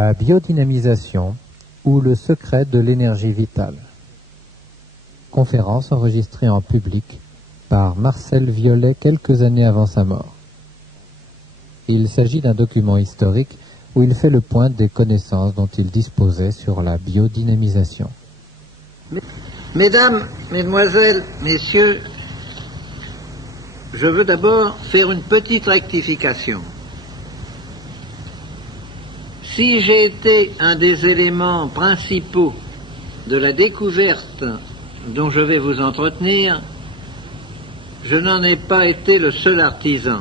La biodynamisation ou le secret de l'énergie vitale. Conférence enregistrée en public par Marcel Violet quelques années avant sa mort. Il s'agit d'un document historique où il fait le point des connaissances dont il disposait sur la biodynamisation. Mesdames, Mesdemoiselles, Messieurs, je veux d'abord faire une petite rectification. Si j'ai été un des éléments principaux de la découverte dont je vais vous entretenir, je n'en ai pas été le seul artisan.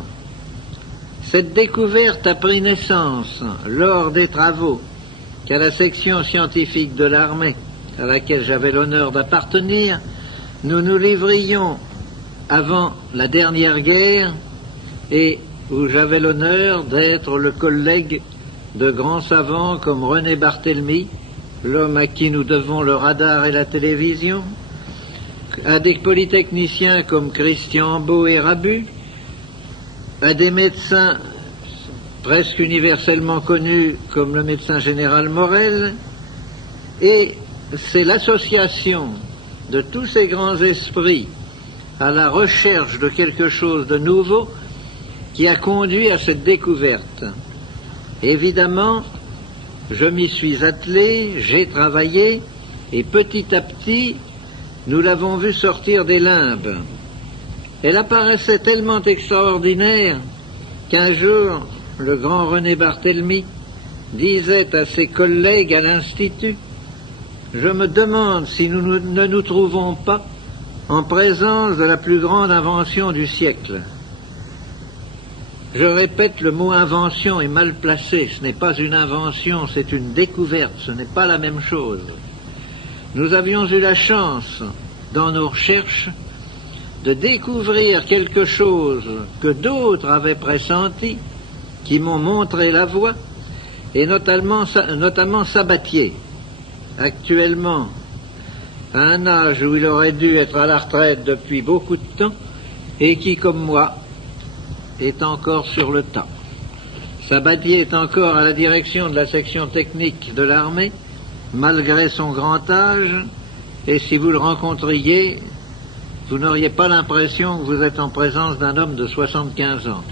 Cette découverte a pris naissance lors des travaux qu'à la section scientifique de l'armée, à laquelle j'avais l'honneur d'appartenir, nous nous livrions avant la dernière guerre et où j'avais l'honneur d'être le collègue de grands savants comme René Barthélemy, l'homme à qui nous devons le radar et la télévision, à des polytechniciens comme Christian Beau et Rabu, à des médecins presque universellement connus comme le médecin général Morel, et c'est l'association de tous ces grands esprits à la recherche de quelque chose de nouveau qui a conduit à cette découverte. Évidemment, je m'y suis attelé, j'ai travaillé, et petit à petit, nous l'avons vu sortir des limbes. Elle apparaissait tellement extraordinaire qu'un jour, le grand René Barthélemy disait à ses collègues à l'Institut: « Je me demande si nous ne nous trouvons pas en présence de la plus grande invention du siècle. » Je répète, le mot invention est mal placé. Ce n'est pas une invention, c'est une découverte. Ce n'est pas la même chose. Nous avions eu la chance, dans nos recherches, de découvrir quelque chose que d'autres avaient pressenti, qui m'ont montré la voie, et notamment Sabatier, actuellement, à un âge où il aurait dû être à la retraite depuis beaucoup de temps, et qui, comme moi, est encore sur le tas. Sabatier est encore à la direction de la section technique de l'armée, malgré son grand âge, et si vous le rencontriez, vous n'auriez pas l'impression que vous êtes en présence d'un homme de 75 ans.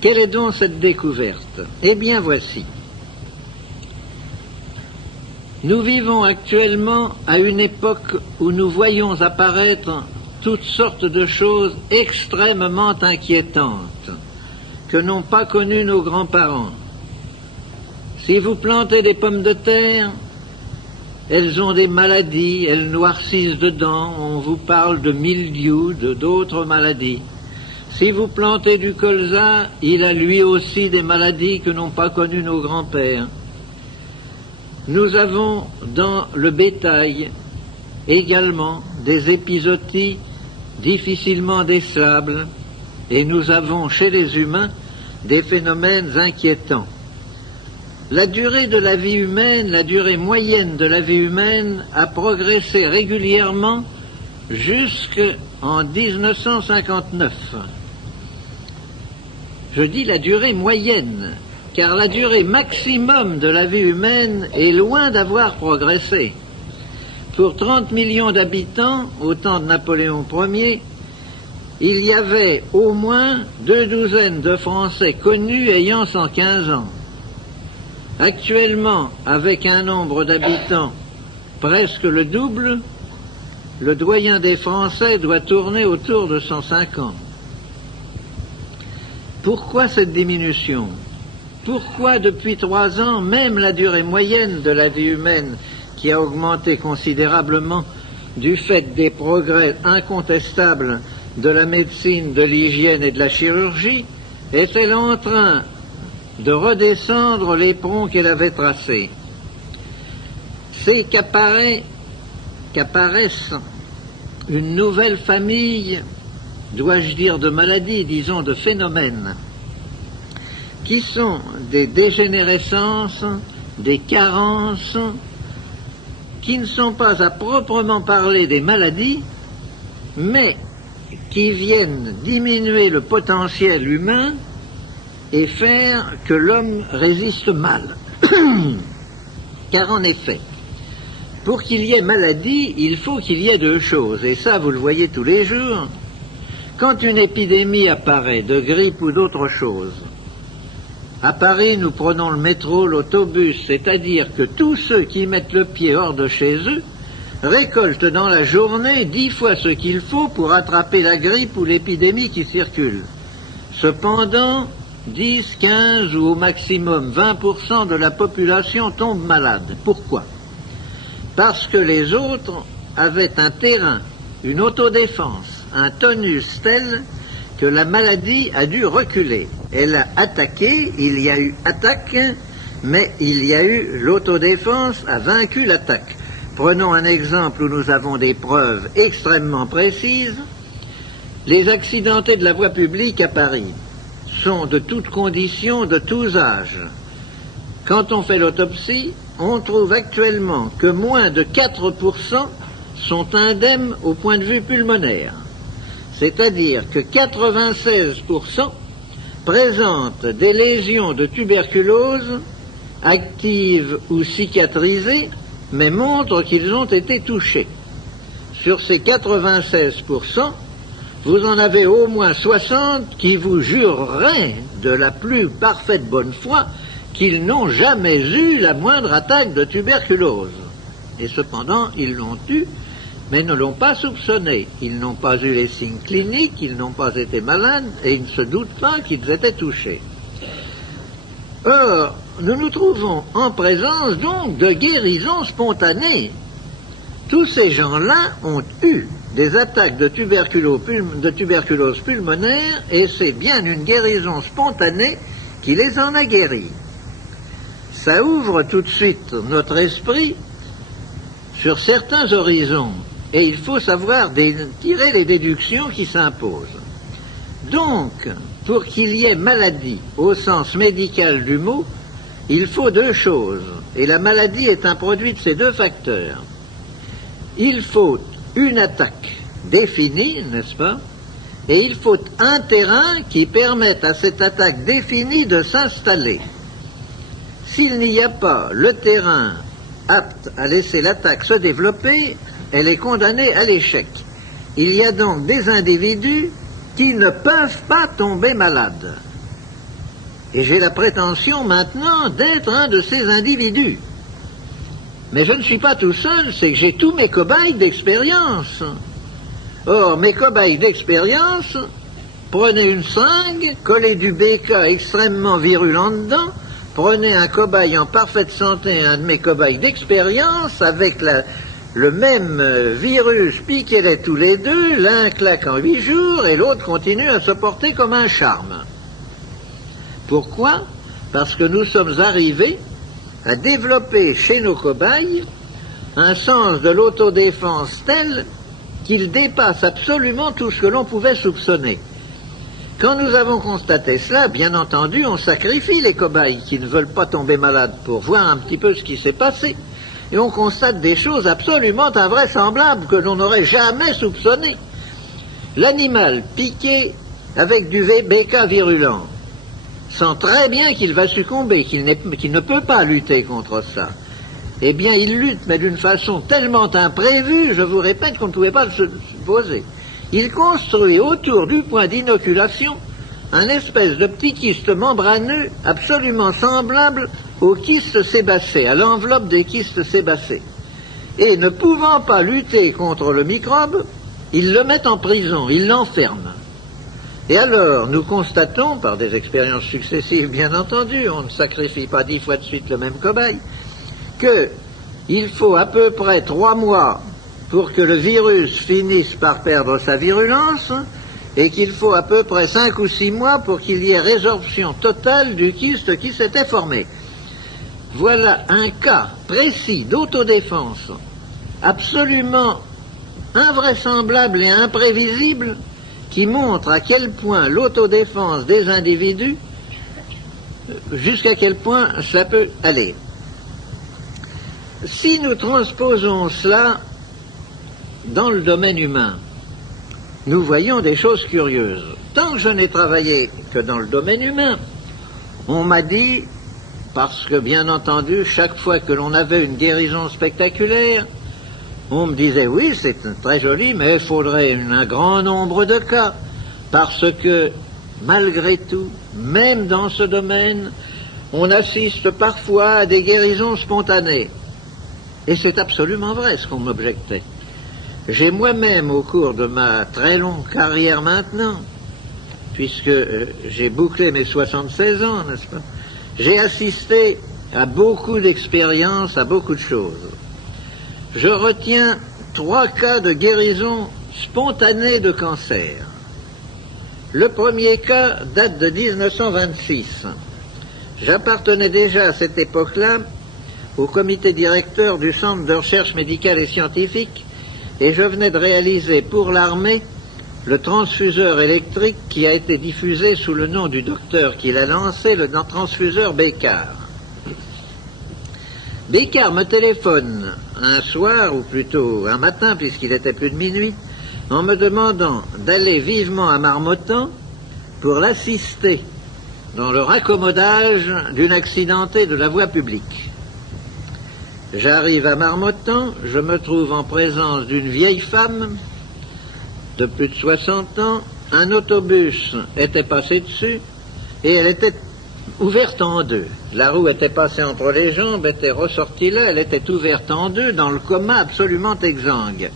Quelle est donc cette découverte? Eh bien voici. Nous vivons actuellement à une époque où nous voyons apparaître toutes sortes de choses extrêmement inquiétantes que n'ont pas connues nos grands-parents. Si vous plantez des pommes de terre, elles ont des maladies, elles noircissent dedans, on vous parle de mildiou, d'autres maladies. Si vous plantez du colza, il a lui aussi des maladies que n'ont pas connues nos grands-pères. Nous avons dans le bétail également des épizooties difficilement décelables, et nous avons chez les humains des phénomènes inquiétants. La durée de la vie humaine, la durée moyenne de la vie humaine a progressé régulièrement jusqu'en 1959. Je dis la durée moyenne, car la durée maximum de la vie humaine est loin d'avoir progressé. Pour 30 millions d'habitants, au temps de Napoléon Ier, il y avait au moins 2 douzaines de Français connus ayant 115 ans. Actuellement, avec un nombre d'habitants presque le double, le doyen des Français doit tourner autour de 105 ans. Pourquoi cette diminution? Pourquoi depuis 3 ans, même la durée moyenne de la vie humaine, qui a augmenté considérablement du fait des progrès incontestables de la médecine, de l'hygiène et de la chirurgie, est-elle en train de redescendre l'éperon qu'elle avait tracé? C'est qu'apparaissent une nouvelle famille, dois-je dire de maladies, disons de phénomènes, qui sont des dégénérescences, des carences, qui ne sont pas à proprement parler des maladies, mais qui viennent diminuer le potentiel humain et faire que l'homme résiste mal. Car en effet, pour qu'il y ait maladie, il faut qu'il y ait deux choses, et ça vous le voyez tous les jours. Quand une épidémie apparaît, de grippe ou d'autre chose, à Paris, nous prenons le métro, l'autobus, c'est-à-dire que tous ceux qui mettent le pied hors de chez eux récoltent dans la journée 10 fois ce qu'il faut pour attraper la grippe ou l'épidémie qui circule. Cependant, 10, 15 ou au maximum 20% de la population tombe malade. Pourquoi? Parce que les autres avaient un terrain, une autodéfense, un tonus tel que la maladie a dû reculer. Elle a attaqué, il y a eu attaque, mais il y a eu l'autodéfense a vaincu l'attaque. Prenons un exemple où nous avons des preuves extrêmement précises. Les accidentés de la voie publique à Paris sont de toutes conditions, de tous âges. Quand on fait l'autopsie, on trouve actuellement que moins de 4% sont indemnes au point de vue pulmonaire. C'est-à-dire que 96% présentent des lésions de tuberculose actives ou cicatrisées, mais montrent qu'ils ont été touchés. Sur ces 96%, vous en avez au moins 60 qui vous jureraient de la plus parfaite bonne foi qu'ils n'ont jamais eu la moindre attaque de tuberculose. Et cependant, ils l'ont eu, mais ne l'ont pas soupçonné. Ils n'ont pas eu les signes cliniques, ils n'ont pas été malades, et ils ne se doutent pas qu'ils étaient touchés. Or, nous nous trouvons en présence donc de guérisons spontanées. Tous ces gens-là ont eu des attaques de tuberculose pulmonaire, et c'est bien une guérison spontanée qui les en a guéris. Ça ouvre tout de suite notre esprit sur certains horizons, et il faut savoir tirer les déductions qui s'imposent. Donc, pour qu'il y ait maladie au sens médical du mot, il faut deux choses, et la maladie est un produit de ces deux facteurs. Il faut une attaque définie, n'est-ce pas? Et il faut un terrain qui permette à cette attaque définie de s'installer. S'il n'y a pas le terrain apte à laisser l'attaque se développer, elle est condamnée à l'échec. Il y a donc des individus qui ne peuvent pas tomber malades. Et j'ai la prétention maintenant d'être un de ces individus. Mais je ne suis pas tout seul, c'est que j'ai tous mes cobayes d'expérience. Or, mes cobayes d'expérience, prenez une seringue, collez du BK extrêmement virulent dedans, prenez un cobaye en parfaite santé, un de mes cobayes d'expérience, avec le même virus, piquez-les tous les deux, l'un claque en 8 jours et l'autre continue à se porter comme un charme. Pourquoi? Parce que nous sommes arrivés à développer chez nos cobayes un sens de l'autodéfense tel qu'il dépasse absolument tout ce que l'on pouvait soupçonner. Quand nous avons constaté cela, bien entendu, on sacrifie les cobayes qui ne veulent pas tomber malades pour voir un petit peu ce qui s'est passé. Et on constate des choses absolument invraisemblables que l'on n'aurait jamais soupçonnées. L'animal piqué avec du BK virulent sent très bien qu'il va succomber, qu'il ne peut pas lutter contre ça. Eh bien, il lutte, mais d'une façon tellement imprévue, je vous répète qu'on ne pouvait pas le supposer. Il construit autour du point d'inoculation un espèce de petit kyste membraneux absolument semblable au kyste sébacé, à l'enveloppe des kystes sébacés. Et ne pouvant pas lutter contre le microbe, il le met en prison, il l'enferme. Et alors, nous constatons, par des expériences successives bien entendu, on ne sacrifie pas 10 fois de suite le même cobaye, qu'il faut à peu près 3 mois pour que le virus finisse par perdre sa virulence, et qu'il faut à peu près 5 ou 6 mois pour qu'il y ait résorption totale du kyste qui s'était formé. Voilà un cas précis d'autodéfense, absolument invraisemblable et imprévisible, qui montre à quel point l'autodéfense des individus, jusqu'à quel point ça peut aller. Si nous transposons cela dans le domaine humain, nous voyons des choses curieuses. Tant que je n'ai travaillé que dans le domaine humain, on m'a dit, parce que, bien entendu, chaque fois que l'on avait une guérison spectaculaire, on me disait, oui, c'est très joli, mais il faudrait un grand nombre de cas, parce que, malgré tout, même dans ce domaine, on assiste parfois à des guérisons spontanées. Et c'est absolument vrai ce qu'on m'objectait. J'ai moi-même, au cours de ma très longue carrière maintenant, puisque j'ai bouclé mes 76 ans, n'est-ce pas, j'ai assisté à beaucoup d'expériences, à beaucoup de choses. Je retiens 3 cas de guérison spontanée de cancer. Le premier cas date de 1926. J'appartenais déjà à cette époque-là au comité directeur du Centre de recherche médicale et scientifique et je venais de réaliser pour l'armée le transfuseur électrique qui a été diffusé sous le nom du docteur qui l'a lancé, le transfuseur Bécard. Bécard me téléphone un soir, ou plutôt un matin puisqu'il était plus de minuit, en me demandant d'aller vivement à Marmottan pour l'assister dans le raccommodage d'une accidentée de la voie publique. J'arrive à Marmottan, je me trouve en présence d'une vieille femme de plus de 60 ans, un autobus était passé dessus et elle était ouverte en deux. La roue était passée entre les jambes, était ressortie là, elle était ouverte en deux dans le coma absolument exsangue.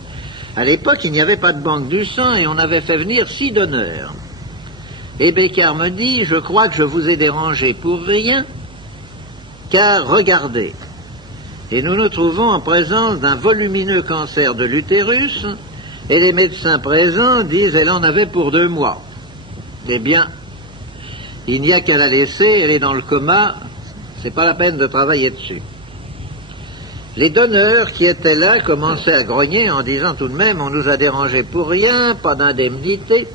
À l'époque, il n'y avait pas de banque du sang et on avait fait venir 6 donneurs. Et Bécard me dit, je crois que je vous ai dérangé pour rien, car regardez. Et nous nous trouvons en présence d'un volumineux cancer de l'utérus, et les médecins présents disent, elle en avait pour 2 mois. Eh bien, il n'y a qu'à la laisser, elle est dans le coma, c'est pas la peine de travailler dessus. Les donneurs qui étaient là commençaient à grogner en disant tout de même, on nous a dérangé pour rien, pas d'indemnité.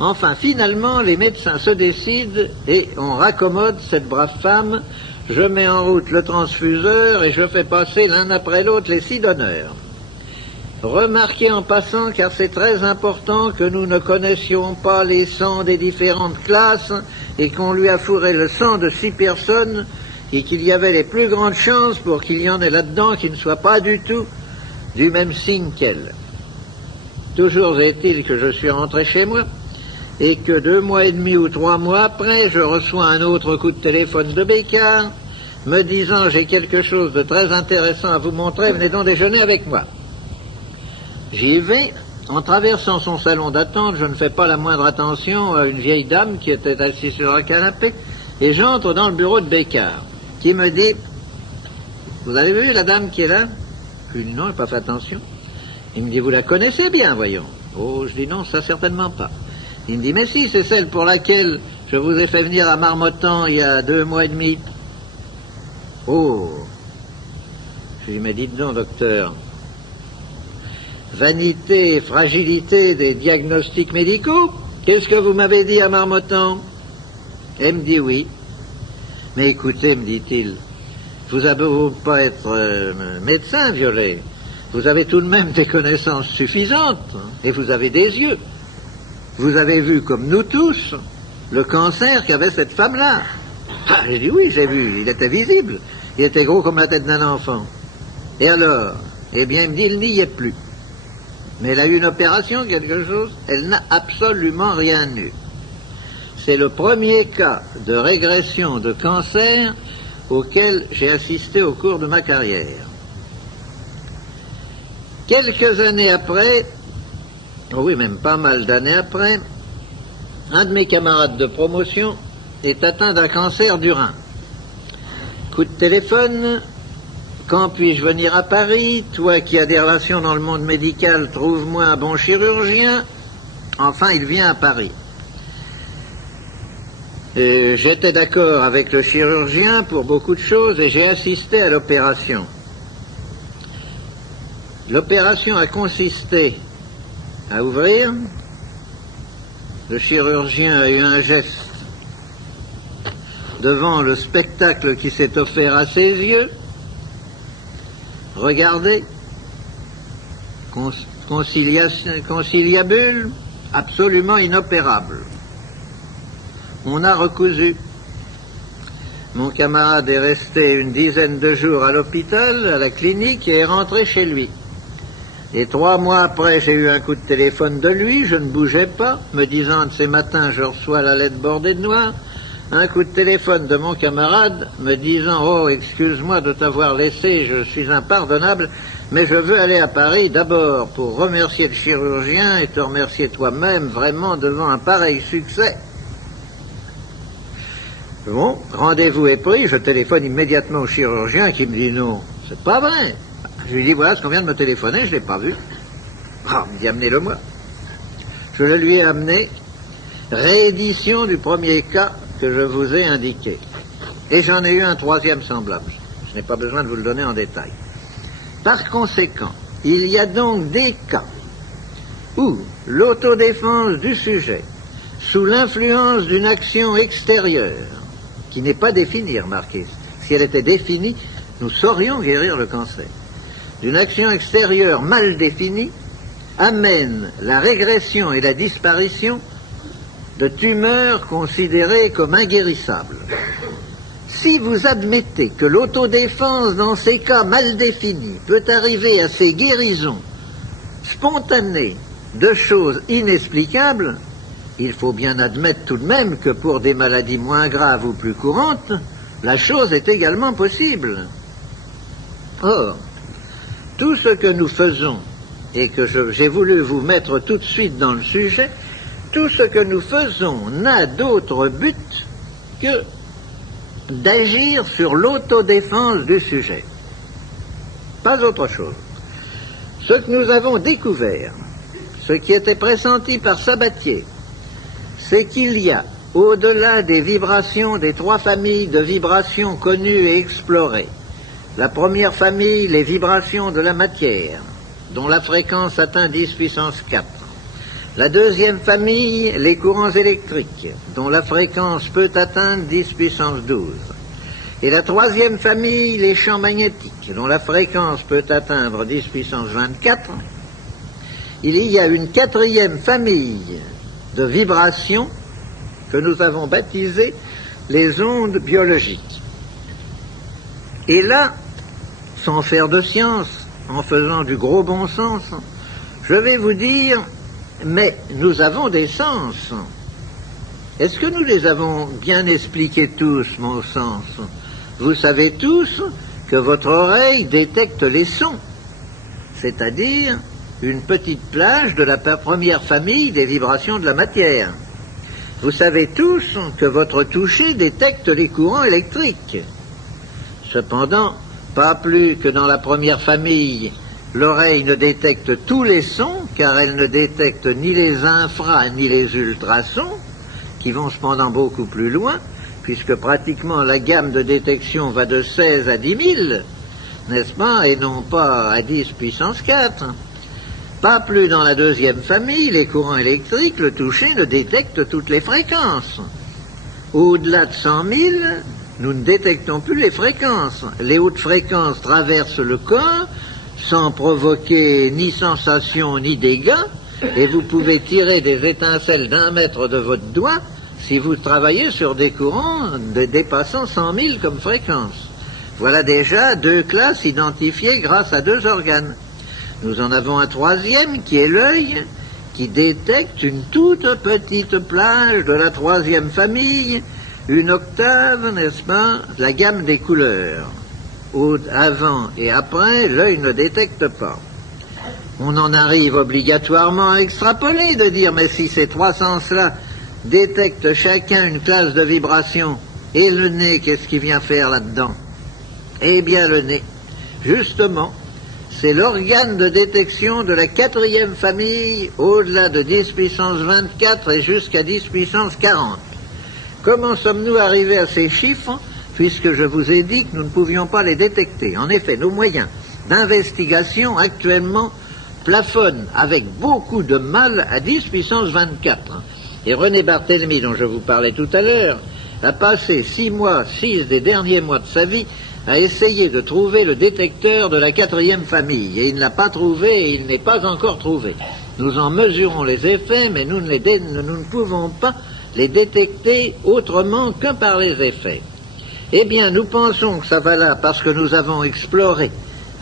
Enfin, finalement, les médecins se décident et on raccommode cette brave femme. Je mets en route le transfuseur et je fais passer l'un après l'autre les 6 donneurs. Remarquez en passant, car c'est très important, que nous ne connaissions pas les sangs des différentes classes et qu'on lui a fourré le sang de 6 personnes et qu'il y avait les plus grandes chances pour qu'il y en ait là-dedans qui ne soient pas du tout du même signe qu'elle. Toujours est-il que je suis rentré chez moi et que 2 mois et demi ou 3 mois après, je reçois un autre coup de téléphone de Bécard me disant « J'ai quelque chose de très intéressant à vous montrer, venez donc déjeuner avec moi ». J'y vais. En traversant son salon d'attente, je ne fais pas la moindre attention à une vieille dame qui était assise sur un canapé et j'entre dans le bureau de Bécard qui me dit « Vous avez vu la dame qui est là ?» Je lui dis « Non, je n'ai pas fait attention ». Il me dit « Vous la connaissez bien, voyons ». Oh, je dis « Non, ça certainement pas ». Il me dit « Mais si, c'est celle pour laquelle je vous ai fait venir à Marmottan il y a 2 mois et demi. » Oh. Je lui dis « Mais dites donc, docteur, vanité et fragilité des diagnostics médicaux, qu'est-ce que vous m'avez dit à Marmottan ?» Elle me dit « Oui. » Mais écoutez, me dit-il, vous avez beau pas être médecin, Violet, vous avez tout de même des connaissances suffisantes, hein, et vous avez des yeux. Vous avez vu, comme nous tous, le cancer qu'avait cette femme-là. Ah, j'ai dit oui, j'ai vu, il était visible, il était gros comme la tête d'un enfant. Et alors, eh bien, il me dit, il n'y est plus. Mais elle a eu une opération, quelque chose, elle n'a absolument rien eu. C'est le premier cas de régression de cancer auquel j'ai assisté au cours de ma carrière. Quelques années après, oh oui, même pas mal d'années après, un de mes camarades de promotion est atteint d'un cancer du rein. Coup de téléphone, quand puis-je venir à Paris? Toi qui as des relations dans le monde médical, trouve-moi un bon chirurgien. Enfin, il vient à Paris. J'étais d'accord avec le chirurgien pour beaucoup de choses et j'ai assisté à l'opération. L'opération a consisté à ouvrir. Le chirurgien a eu un geste devant le spectacle qui s'est offert à ses yeux. Regardez, conciliabule, absolument inopérable. On a recousu. Mon camarade est resté une dizaine de jours à l'hôpital, à la clinique, et est rentré chez lui. Et 3 mois après, j'ai eu un coup de téléphone de lui, je ne bougeais pas, me disant de ces matins, je reçois la lettre bordée de noir. Un coup de téléphone de mon camarade me disant « Oh, excuse-moi de t'avoir laissé, je suis impardonnable, mais je veux aller à Paris d'abord pour remercier le chirurgien et te remercier toi-même vraiment devant un pareil succès. » Bon, rendez-vous est pris, je téléphone immédiatement au chirurgien qui me dit « Non, c'est pas vrai. » Je lui dis « Voilà ce qu'on vient de me téléphoner, je ne l'ai pas vu. » Ah, il me dit « Amenez-le-moi. » Je le lui ai amené, réédition du premier cas que je vous ai indiqué. Et j'en ai eu un 3e semblable. Je n'ai pas besoin de vous le donner en détail. Par conséquent, il y a donc des cas où l'autodéfense du sujet, sous l'influence d'une action extérieure, qui n'est pas définie, remarquez, si elle était définie, nous saurions guérir le cancer, d'une action extérieure mal définie, amène la régression et la disparition de tumeurs considérées comme inguérissables. Si vous admettez que l'autodéfense dans ces cas mal définis peut arriver à ces guérisons spontanées de choses inexplicables, il faut bien admettre tout de même que pour des maladies moins graves ou plus courantes, la chose est également possible. Or, tout ce que nous faisons, et que j'ai voulu vous mettre tout de suite dans le sujet, tout ce que nous faisons n'a d'autre but que d'agir sur l'autodéfense du sujet. Pas autre chose. Ce que nous avons découvert, ce qui était pressenti par Sabatier, c'est qu'il y a, au-delà des vibrations des 3 familles de vibrations connues et explorées, la première famille, les vibrations de la matière, dont la fréquence atteint 10 puissance 4. La deuxième famille, les courants électriques, dont la fréquence peut atteindre 10 puissance 12. Et la troisième famille, les champs magnétiques, dont la fréquence peut atteindre 10 puissance 24. Il y a une 4e famille de vibrations que nous avons baptisées les ondes biologiques. Et là, sans faire de science, en faisant du gros bon sens, je vais vous dire, mais nous avons des sens. Est-ce que nous les avons bien expliqués tous, mon sens? Vous savez tous que votre oreille détecte les sons, c'est-à-dire une petite plage de la première famille des vibrations de la matière. Vous savez tous que votre toucher détecte les courants électriques. Cependant, pas plus que dans la première famille, l'oreille ne détecte tous les sons, car elle ne détecte ni les infra ni les ultrasons, qui vont cependant beaucoup plus loin, puisque pratiquement la gamme de détection va de 16 à 10 000, n'est-ce pas, et non pas à 10 puissance 4. Pas plus dans la deuxième famille, les courants électriques, le toucher ne détecte toutes les fréquences. Au-delà de 100 000, nous ne détectons plus les fréquences. Les hautes fréquences traversent le corps sans provoquer ni sensation ni dégâts, et vous pouvez tirer des étincelles d'1 mètre de votre doigt si vous travaillez sur des courants dépassant 100 000 comme fréquence. Voilà déjà 2 classes identifiées grâce à 2 organes. Nous en avons un 3e qui est l'œil, qui détecte une toute petite plage de la 3e famille, une octave, n'est-ce pas, la gamme des couleurs. Avant et après, l'œil ne détecte pas. On en arrive obligatoirement à extrapoler, de dire, mais si ces 3 sens-là détectent chacun une classe de vibration, et le nez, qu'est-ce qu'il vient faire là-dedans? Eh bien, le nez, justement, c'est l'organe de détection de la 4e famille, au-delà de 10 puissance 24 et jusqu'à 10 puissance 40. Comment sommes-nous arrivés à ces chiffres, puisque je vous ai dit que nous ne pouvions pas les détecter? En effet, nos moyens d'investigation actuellement plafonnent avec beaucoup de mal à 10 puissance 24. Et René Barthélemy, dont je vous parlais tout à l'heure, a passé 6 des derniers mois de sa vie à essayer de trouver le détecteur de la 4e famille. Et il ne l'a pas trouvé, et il n'est pas encore trouvé. Nous en mesurons les effets, mais nous ne pouvons pas les détecter autrement que par les effets. Eh bien, nous pensons que ça va là parce que nous avons exploré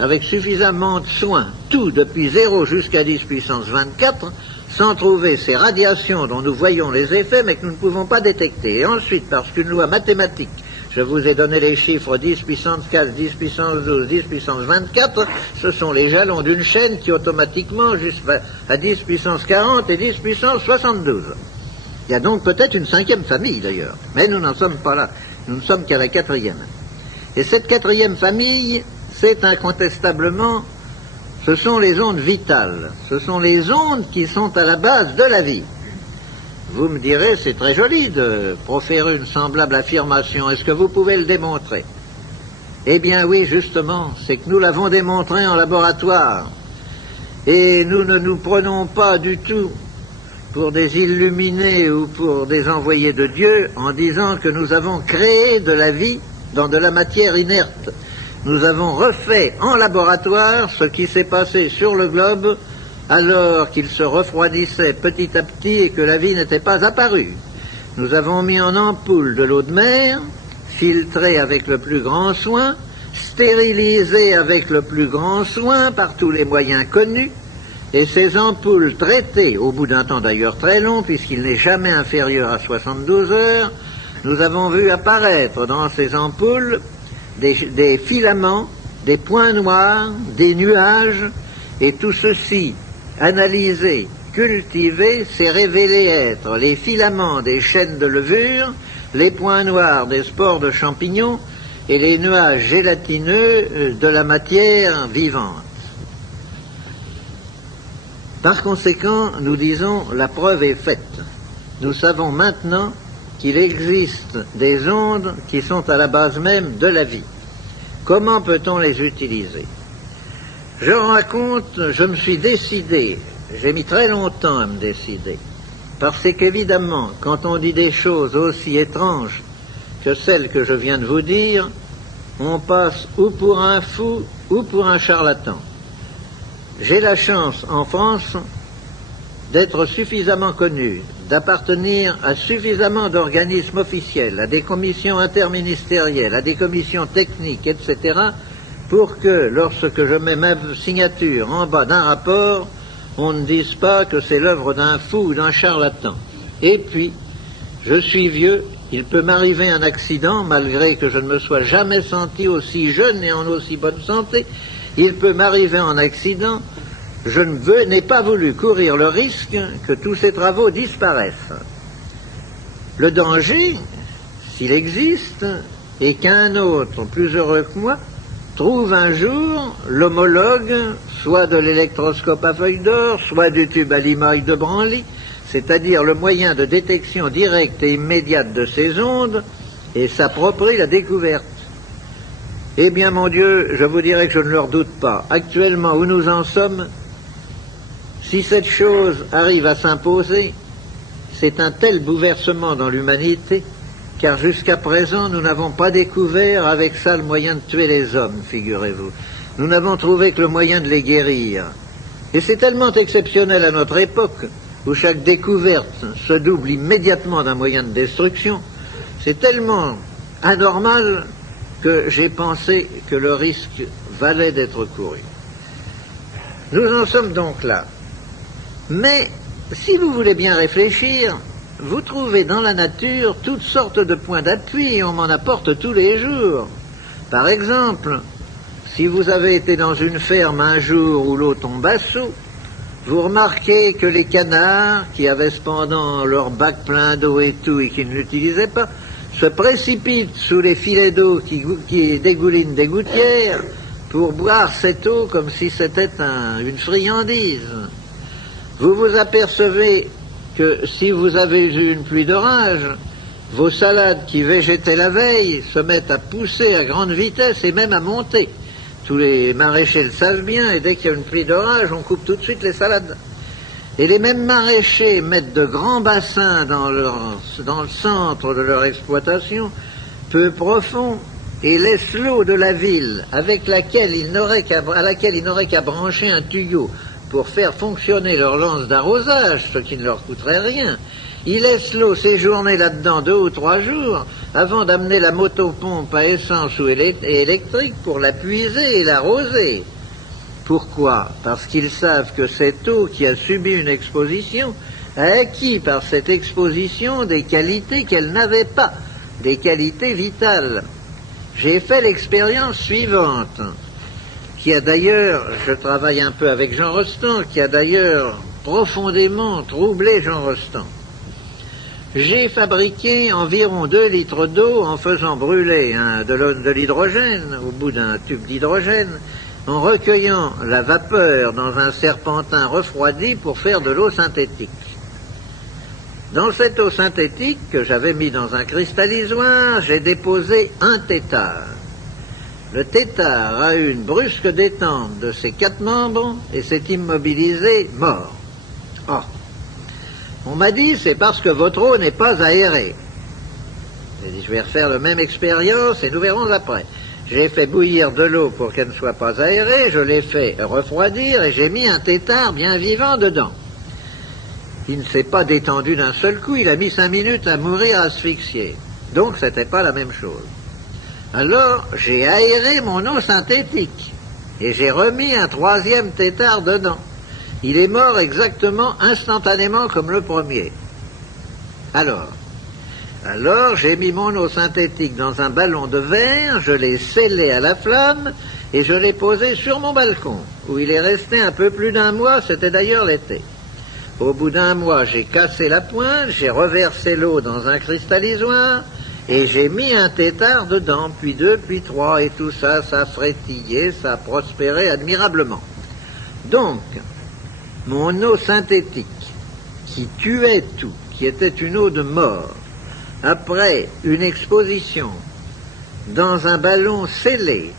avec suffisamment de soin tout depuis 0 jusqu'à 10 puissance 24, sans trouver ces radiations dont nous voyons les effets, mais que nous ne pouvons pas détecter. Et ensuite, parce qu'une loi mathématique, je vous ai donné les chiffres 10 puissance 4, 10 puissance 12, 10 puissance 24, ce sont les jalons d'une chaîne qui automatiquement jusqu'à 10 puissance 40 et 10 puissance 72. Il y a donc peut-être une 5e famille d'ailleurs, mais nous n'en sommes pas là, nous ne sommes qu'à la 4e. Et cette 4e famille, c'est incontestablement, ce sont les ondes vitales, ce sont les ondes qui sont à la base de la vie. Vous me direz, c'est très joli de proférer une semblable affirmation. Est-ce que vous pouvez le démontrer? Eh bien oui, justement, c'est que nous l'avons démontré en laboratoire. Et nous ne nous prenons pas du tout pour des illuminés ou pour des envoyés de Dieu en disant que nous avons créé de la vie dans de la matière inerte. Nous avons refait en laboratoire ce qui s'est passé sur le globe alors qu'il se refroidissait petit à petit et que la vie n'était pas apparue. Nous avons mis en ampoule de l'eau de mer, filtrée avec le plus grand soin, stérilisée avec le plus grand soin par tous les moyens connus, et ces ampoules traitées, au bout d'un temps d'ailleurs très long, puisqu'il n'est jamais inférieur à 72 heures, nous avons vu apparaître dans ces ampoules des filaments, des points noirs, des nuages, et tout ceci analysé, cultivé, s'est révélé être les filaments des chaînes de levure, les points noirs des spores de champignons et les nuages gélatineux de la matière vivante. Par conséquent, nous disons, la preuve est faite. Nous savons maintenant qu'il existe des ondes qui sont à la base même de la vie. Comment peut-on les utiliser? Je raconte, je me suis décidé, j'ai mis très longtemps à me décider, parce qu'évidemment, quand on dit des choses aussi étranges que celles que je viens de vous dire, on passe ou pour un fou ou pour un charlatan. J'ai la chance en France d'être suffisamment connu, d'appartenir à suffisamment d'organismes officiels, à des commissions interministérielles, à des commissions techniques, etc., pour que, lorsque je mets ma signature en bas d'un rapport, on ne dise pas que c'est l'œuvre d'un fou ou d'un charlatan. Et puis, je suis vieux, il peut m'arriver un accident, malgré que je ne me sois jamais senti aussi jeune et en aussi bonne santé, il peut m'arriver un accident, je n'ai pas voulu courir le risque que tous ces travaux disparaissent. Le danger, s'il existe, est qu'un autre, plus heureux que moi, trouve un jour l'homologue, soit de l'électroscope à feuille d'or, soit du tube à limaille de Branly, c'est-à-dire le moyen de détection directe et immédiate de ces ondes, et s'approprie la découverte. Eh bien, mon Dieu, je vous dirais que je ne le redoute pas. Actuellement, où nous en sommes, si cette chose arrive à s'imposer, c'est un tel bouleversement dans l'humanité, car jusqu'à présent, nous n'avons pas découvert avec ça le moyen de tuer les hommes, figurez-vous. Nous n'avons trouvé que le moyen de les guérir. Et c'est tellement exceptionnel à notre époque, où chaque découverte se double immédiatement d'un moyen de destruction, c'est tellement anormal que j'ai pensé que le risque valait d'être couru. Nous en sommes donc là. Mais, si vous voulez bien réfléchir, vous trouvez dans la nature toutes sortes de points d'appui et on m'en apporte tous les jours. Par exemple, si vous avez été dans une ferme un jour où l'eau tombe à seau, vous remarquez que les canards, qui avaient cependant leur bac plein d'eau et tout et qui ne l'utilisaient pas, se précipitent sous les filets d'eau qui dégoulinent des gouttières pour boire cette eau comme si c'était une friandise. Vous vous apercevez que si vous avez eu une pluie d'orage, vos salades qui végétaient la veille se mettent à pousser à grande vitesse et même à monter. Tous les maraîchers le savent bien, et dès qu'il y a une pluie d'orage, on coupe tout de suite les salades. Et les mêmes maraîchers mettent de grands bassins dans le centre de leur exploitation, peu profonds, et laissent l'eau de la ville, à laquelle ils n'auraient qu'à brancher un tuyau pour faire fonctionner leur lance d'arrosage, ce qui ne leur coûterait rien. Ils laissent l'eau séjourner là-dedans 2 ou 3 jours, avant d'amener la motopompe à essence ou électrique pour la puiser et l'arroser. Pourquoi? Parce qu'ils savent que cette eau qui a subi une exposition a acquis par cette exposition des qualités qu'elle n'avait pas, des qualités vitales. J'ai fait l'expérience suivante, qui a d'ailleurs, je travaille un peu avec Jean Rostand, qui a d'ailleurs profondément troublé Jean Rostand. J'ai fabriqué environ 2 litres d'eau en faisant brûler de l'hydrogène, au bout d'un tube d'hydrogène, en recueillant la vapeur dans un serpentin refroidi pour faire de l'eau synthétique. Dans cette eau synthétique que j'avais mis dans un cristallisoire, j'ai déposé un tétard. Le tétard a eu une brusque détente de ses 4 membres et s'est immobilisé mort. Oh. On m'a dit, c'est parce que votre eau n'est pas aérée. J'ai dit, je vais refaire la même expérience et nous verrons après. J'ai fait bouillir de l'eau pour qu'elle ne soit pas aérée, je l'ai fait refroidir et j'ai mis un tétard bien vivant dedans. Il ne s'est pas détendu d'un seul coup, il a mis 5 minutes à mourir asphyxié. Donc c'était pas la même chose. Alors j'ai aéré mon eau synthétique et j'ai remis un 3e tétard dedans. Il est mort exactement instantanément comme le premier. Alors j'ai mis mon eau synthétique dans un ballon de verre, je l'ai scellé à la flamme et je l'ai posé sur mon balcon, où il est resté un peu plus d'1 mois, c'était d'ailleurs l'été. Au bout d'1 mois, j'ai cassé la pointe, j'ai reversé l'eau dans un cristallisoire et j'ai mis un tétard dedans, puis 2, puis 3, et tout ça, ça a frétillé, ça a prospéré admirablement. Donc, mon eau synthétique, qui tuait tout, qui était une eau de mort, après une exposition dans un ballon scellé,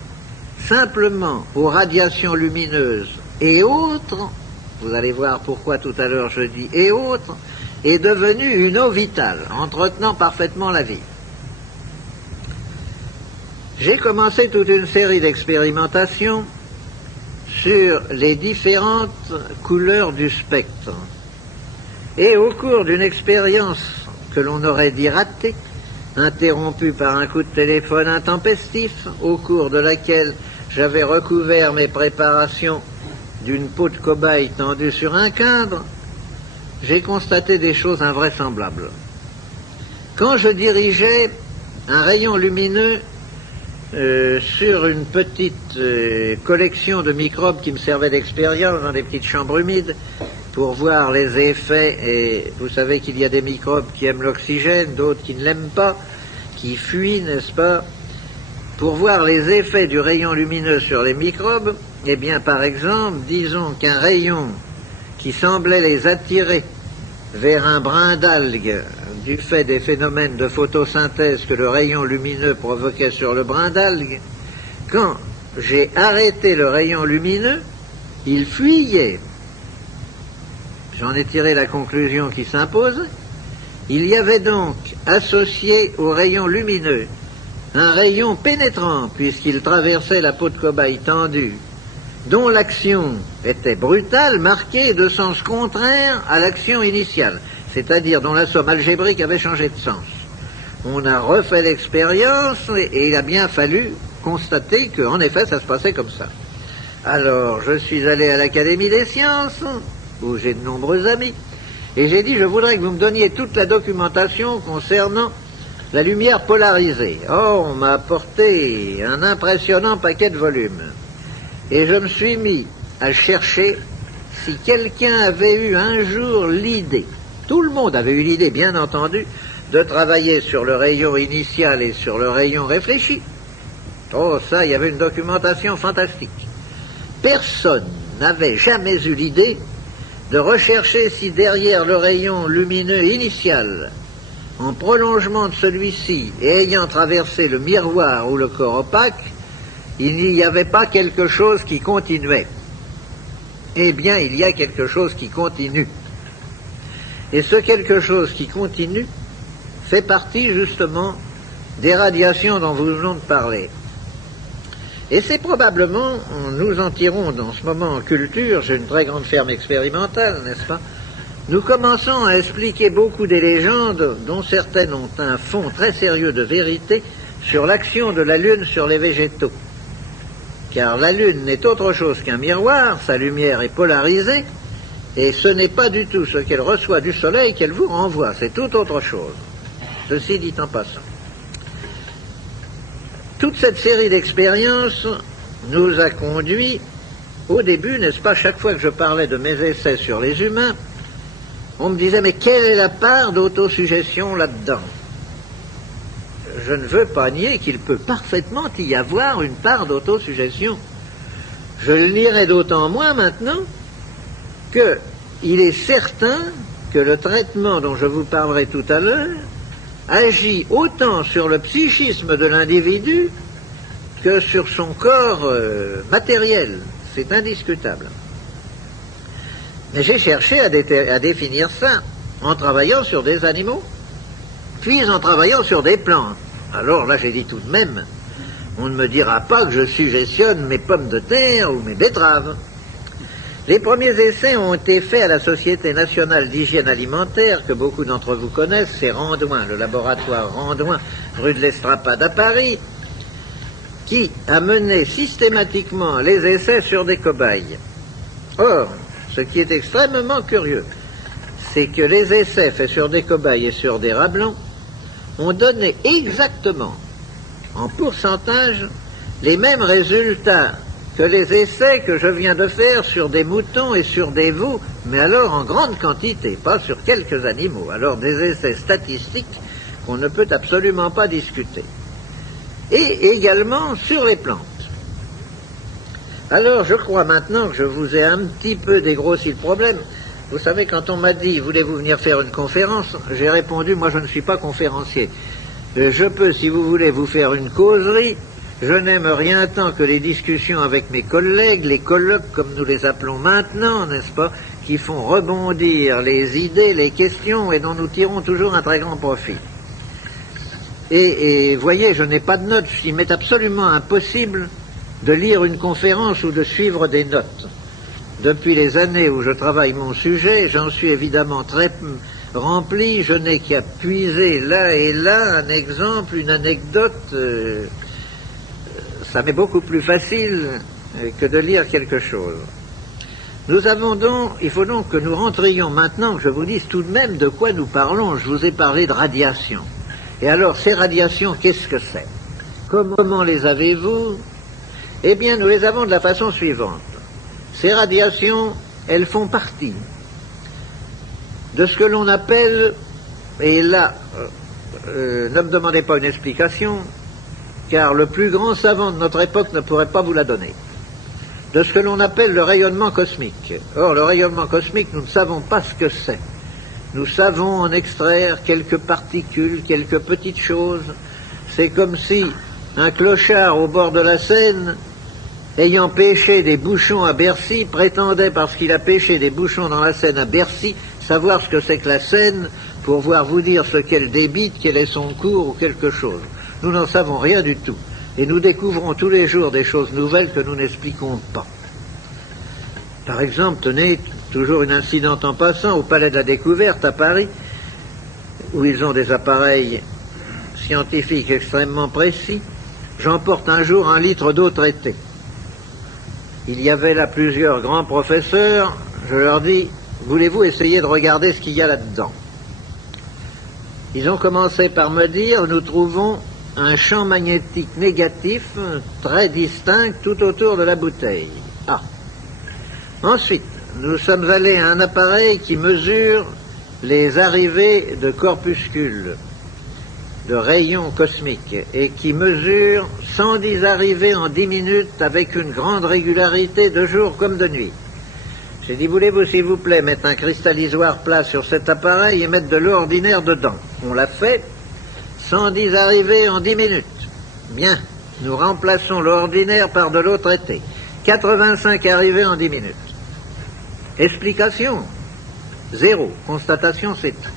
simplement aux radiations lumineuses et autres, vous allez voir pourquoi tout à l'heure je dis et autres, est devenue une eau vitale, entretenant parfaitement la vie. J'ai commencé toute une série d'expérimentations sur les différentes couleurs du spectre. Et au cours d'une expérience que l'on aurait dit ratée, interrompue par un coup de téléphone intempestif, au cours de laquelle j'avais recouvert mes préparations d'une peau de cobaye tendue sur un cadre, j'ai constaté des choses invraisemblables. Quand je dirigeais un rayon lumineux sur une petite collection de microbes qui me servait d'expérience dans des petites chambres humides pour voir les effets, et vous savez qu'il y a des microbes qui aiment l'oxygène, d'autres qui ne l'aiment pas, qui fuient, n'est-ce pas? Pour voir les effets du rayon lumineux sur les microbes, eh bien par exemple, disons qu'un rayon qui semblait les attirer vers un brin d'algue du fait des phénomènes de photosynthèse que le rayon lumineux provoquait sur le brin d'algue, quand j'ai arrêté le rayon lumineux, il fuyait. J'en ai tiré la conclusion qui s'impose. Il y avait donc associé au rayon lumineux un rayon pénétrant, puisqu'il traversait la peau de cobaye tendue, dont l'action était brutale, marquée de sens contraire à l'action initiale, c'est-à-dire dont la somme algébrique avait changé de sens. On a refait l'expérience et il a bien fallu constater qu'en effet ça se passait comme ça. Alors je suis allé à l'Académie des sciences, où j'ai de nombreux amis, et j'ai dit je voudrais que vous me donniez toute la documentation concernant la lumière polarisée. Or on m'a apporté un impressionnant paquet de volumes. Et je me suis mis à chercher si quelqu'un avait eu un jour l'idée, tout le monde avait eu l'idée bien entendu, de travailler sur le rayon initial et sur le rayon réfléchi. Oh ça, il y avait une documentation fantastique. Personne n'avait jamais eu l'idée de rechercher si derrière le rayon lumineux initial, en prolongement de celui-ci et ayant traversé le miroir ou le corps opaque, il n'y avait pas quelque chose qui continuait. Eh bien, il y a quelque chose qui continue. Et ce quelque chose qui continue fait partie justement des radiations dont nous venons de parler. Et c'est probablement, nous en tirons dans ce moment en culture, j'ai une très grande ferme expérimentale, n'est-ce pas? nous commençons à expliquer beaucoup des légendes dont certaines ont un fond très sérieux de vérité sur l'action de la Lune sur les végétaux. Car la Lune n'est autre chose qu'un miroir, sa lumière est polarisée, et ce n'est pas du tout ce qu'elle reçoit du Soleil qu'elle vous renvoie, c'est tout autre chose. Ceci dit en passant. Toute cette série d'expériences nous a conduit, au début, n'est-ce pas, chaque fois que je parlais de mes essais sur les humains, on me disait, mais quelle est la part d'autosuggestion là-dedans? Je ne veux pas nier qu'il peut parfaitement y avoir une part d'autosuggestion. Je le nierai d'autant moins maintenant qu'il est certain que le traitement dont je vous parlerai tout à l'heure agit autant sur le psychisme de l'individu que sur son corps matériel. C'est indiscutable. Mais j'ai cherché à définir ça en travaillant sur des animaux, puis en travaillant sur des plantes. Alors là, j'ai dit tout de même, on ne me dira pas que je suggestionne mes pommes de terre ou mes betteraves. Les premiers essais ont été faits à la Société nationale d'hygiène alimentaire, que beaucoup d'entre vous connaissent, c'est Randouin, le laboratoire Randouin, rue de l'Estrapade à Paris, qui a mené systématiquement les essais sur des cobayes. Or, ce qui est extrêmement curieux, c'est que les essais faits sur des cobayes et sur des rats blancs ont donné exactement, en pourcentage, les mêmes résultats que les essais que je viens de faire sur des moutons et sur des veaux, mais alors en grande quantité, pas sur quelques animaux. Alors des essais statistiques qu'on ne peut absolument pas discuter. Et également sur les plantes. Alors je crois maintenant que je vous ai un petit peu dégrossi le problème. Vous savez, quand on m'a dit « Voulez-vous venir faire une conférence ?» j'ai répondu « Moi, je ne suis pas conférencier. Je peux, si vous voulez, vous faire une causerie. Je n'aime rien tant que les discussions avec mes collègues, les colloques, comme nous les appelons maintenant, n'est-ce pas, qui font rebondir les idées, les questions, et dont nous tirons toujours un très grand profit. Et voyez, je n'ai pas de notes. Il m'est absolument impossible de lire une conférence ou de suivre des notes. Depuis les années où je travaille mon sujet, j'en suis évidemment très rempli, je n'ai qu'à puiser là et là un exemple, une anecdote, ça m'est beaucoup plus facile que de lire quelque chose. Il faut donc que nous rentrions maintenant, que je vous dise tout de même de quoi nous parlons. Je vous ai parlé de radiation. Et alors, ces radiations, qu'est-ce que c'est? Comment les avez-vous? Eh bien, nous les avons de la façon suivante. Ces radiations, elles font partie de ce que l'on appelle, et là, ne me demandez pas une explication, car le plus grand savant de notre époque ne pourrait pas vous la donner, de ce que l'on appelle le rayonnement cosmique. Or, le rayonnement cosmique, nous ne savons pas ce que c'est. Nous savons en extraire quelques particules, quelques petites choses. C'est comme si un clochard au bord de la Seine, ayant pêché des bouchons à Bercy, prétendait, parce qu'il a pêché des bouchons dans la Seine à Bercy, savoir ce que c'est que la Seine, pour pouvoir vous dire ce qu'elle débite, quel est son cours ou quelque chose. Nous n'en savons rien du tout. Et nous découvrons tous les jours des choses nouvelles que nous n'expliquons pas. Par exemple, tenez, toujours une incidente en passant, au Palais de la Découverte à Paris, où ils ont des appareils scientifiques extrêmement précis, j'emporte un jour 1 litre d'eau traitée. Il y avait là plusieurs grands professeurs, je leur dis, voulez-vous essayer de regarder ce qu'il y a là-dedans? Ils ont commencé par me dire, nous trouvons un champ magnétique négatif très distinct tout autour de la bouteille. Ah. Ensuite, nous sommes allés à un appareil qui mesure les arrivées de corpuscules, de rayons cosmiques, et qui mesure 110 arrivées en 10 minutes avec une grande régularité de jour comme de nuit. J'ai dit, voulez-vous s'il vous plaît mettre un cristallisoire plat sur cet appareil et mettre de l'eau ordinaire dedans? On l'a fait, 110 arrivées en 10 minutes. Bien, nous remplaçons l'eau ordinaire par de l'eau traitée. 85 arrivées en 10 minutes. Explication? 0. Constatation, c'est tout.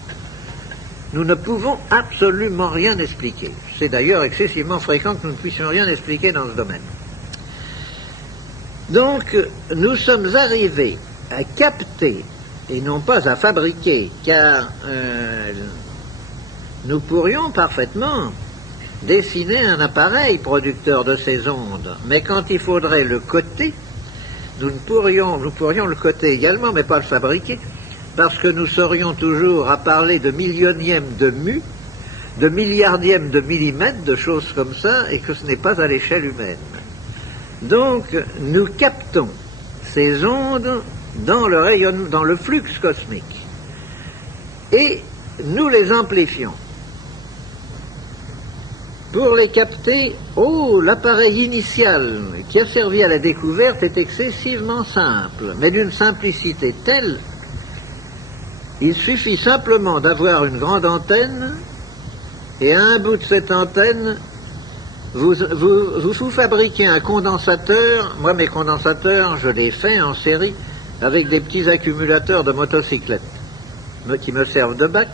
Nous ne pouvons absolument rien expliquer. C'est d'ailleurs excessivement fréquent que nous ne puissions rien expliquer dans ce domaine. Donc, nous sommes arrivés à capter et non pas à fabriquer, car nous pourrions parfaitement dessiner un appareil producteur de ces ondes, mais quand il faudrait le coter, nous pourrions le coter également, mais pas le fabriquer, parce que nous serions toujours à parler de millionièmes de mu, de milliardièmes de millimètres, de choses comme ça, et que ce n'est pas à l'échelle humaine. Donc, nous captons ces ondes dans le rayonnement, dans le flux cosmique, et nous les amplifions. Pour les capter, l'appareil initial qui a servi à la découverte est excessivement simple, mais d'une simplicité telle, il suffit simplement d'avoir une grande antenne, et à un bout de cette antenne, vous fabriquez un condensateur. Moi, mes condensateurs, je les fais en série avec des petits accumulateurs de motocyclettes qui me servent de bac.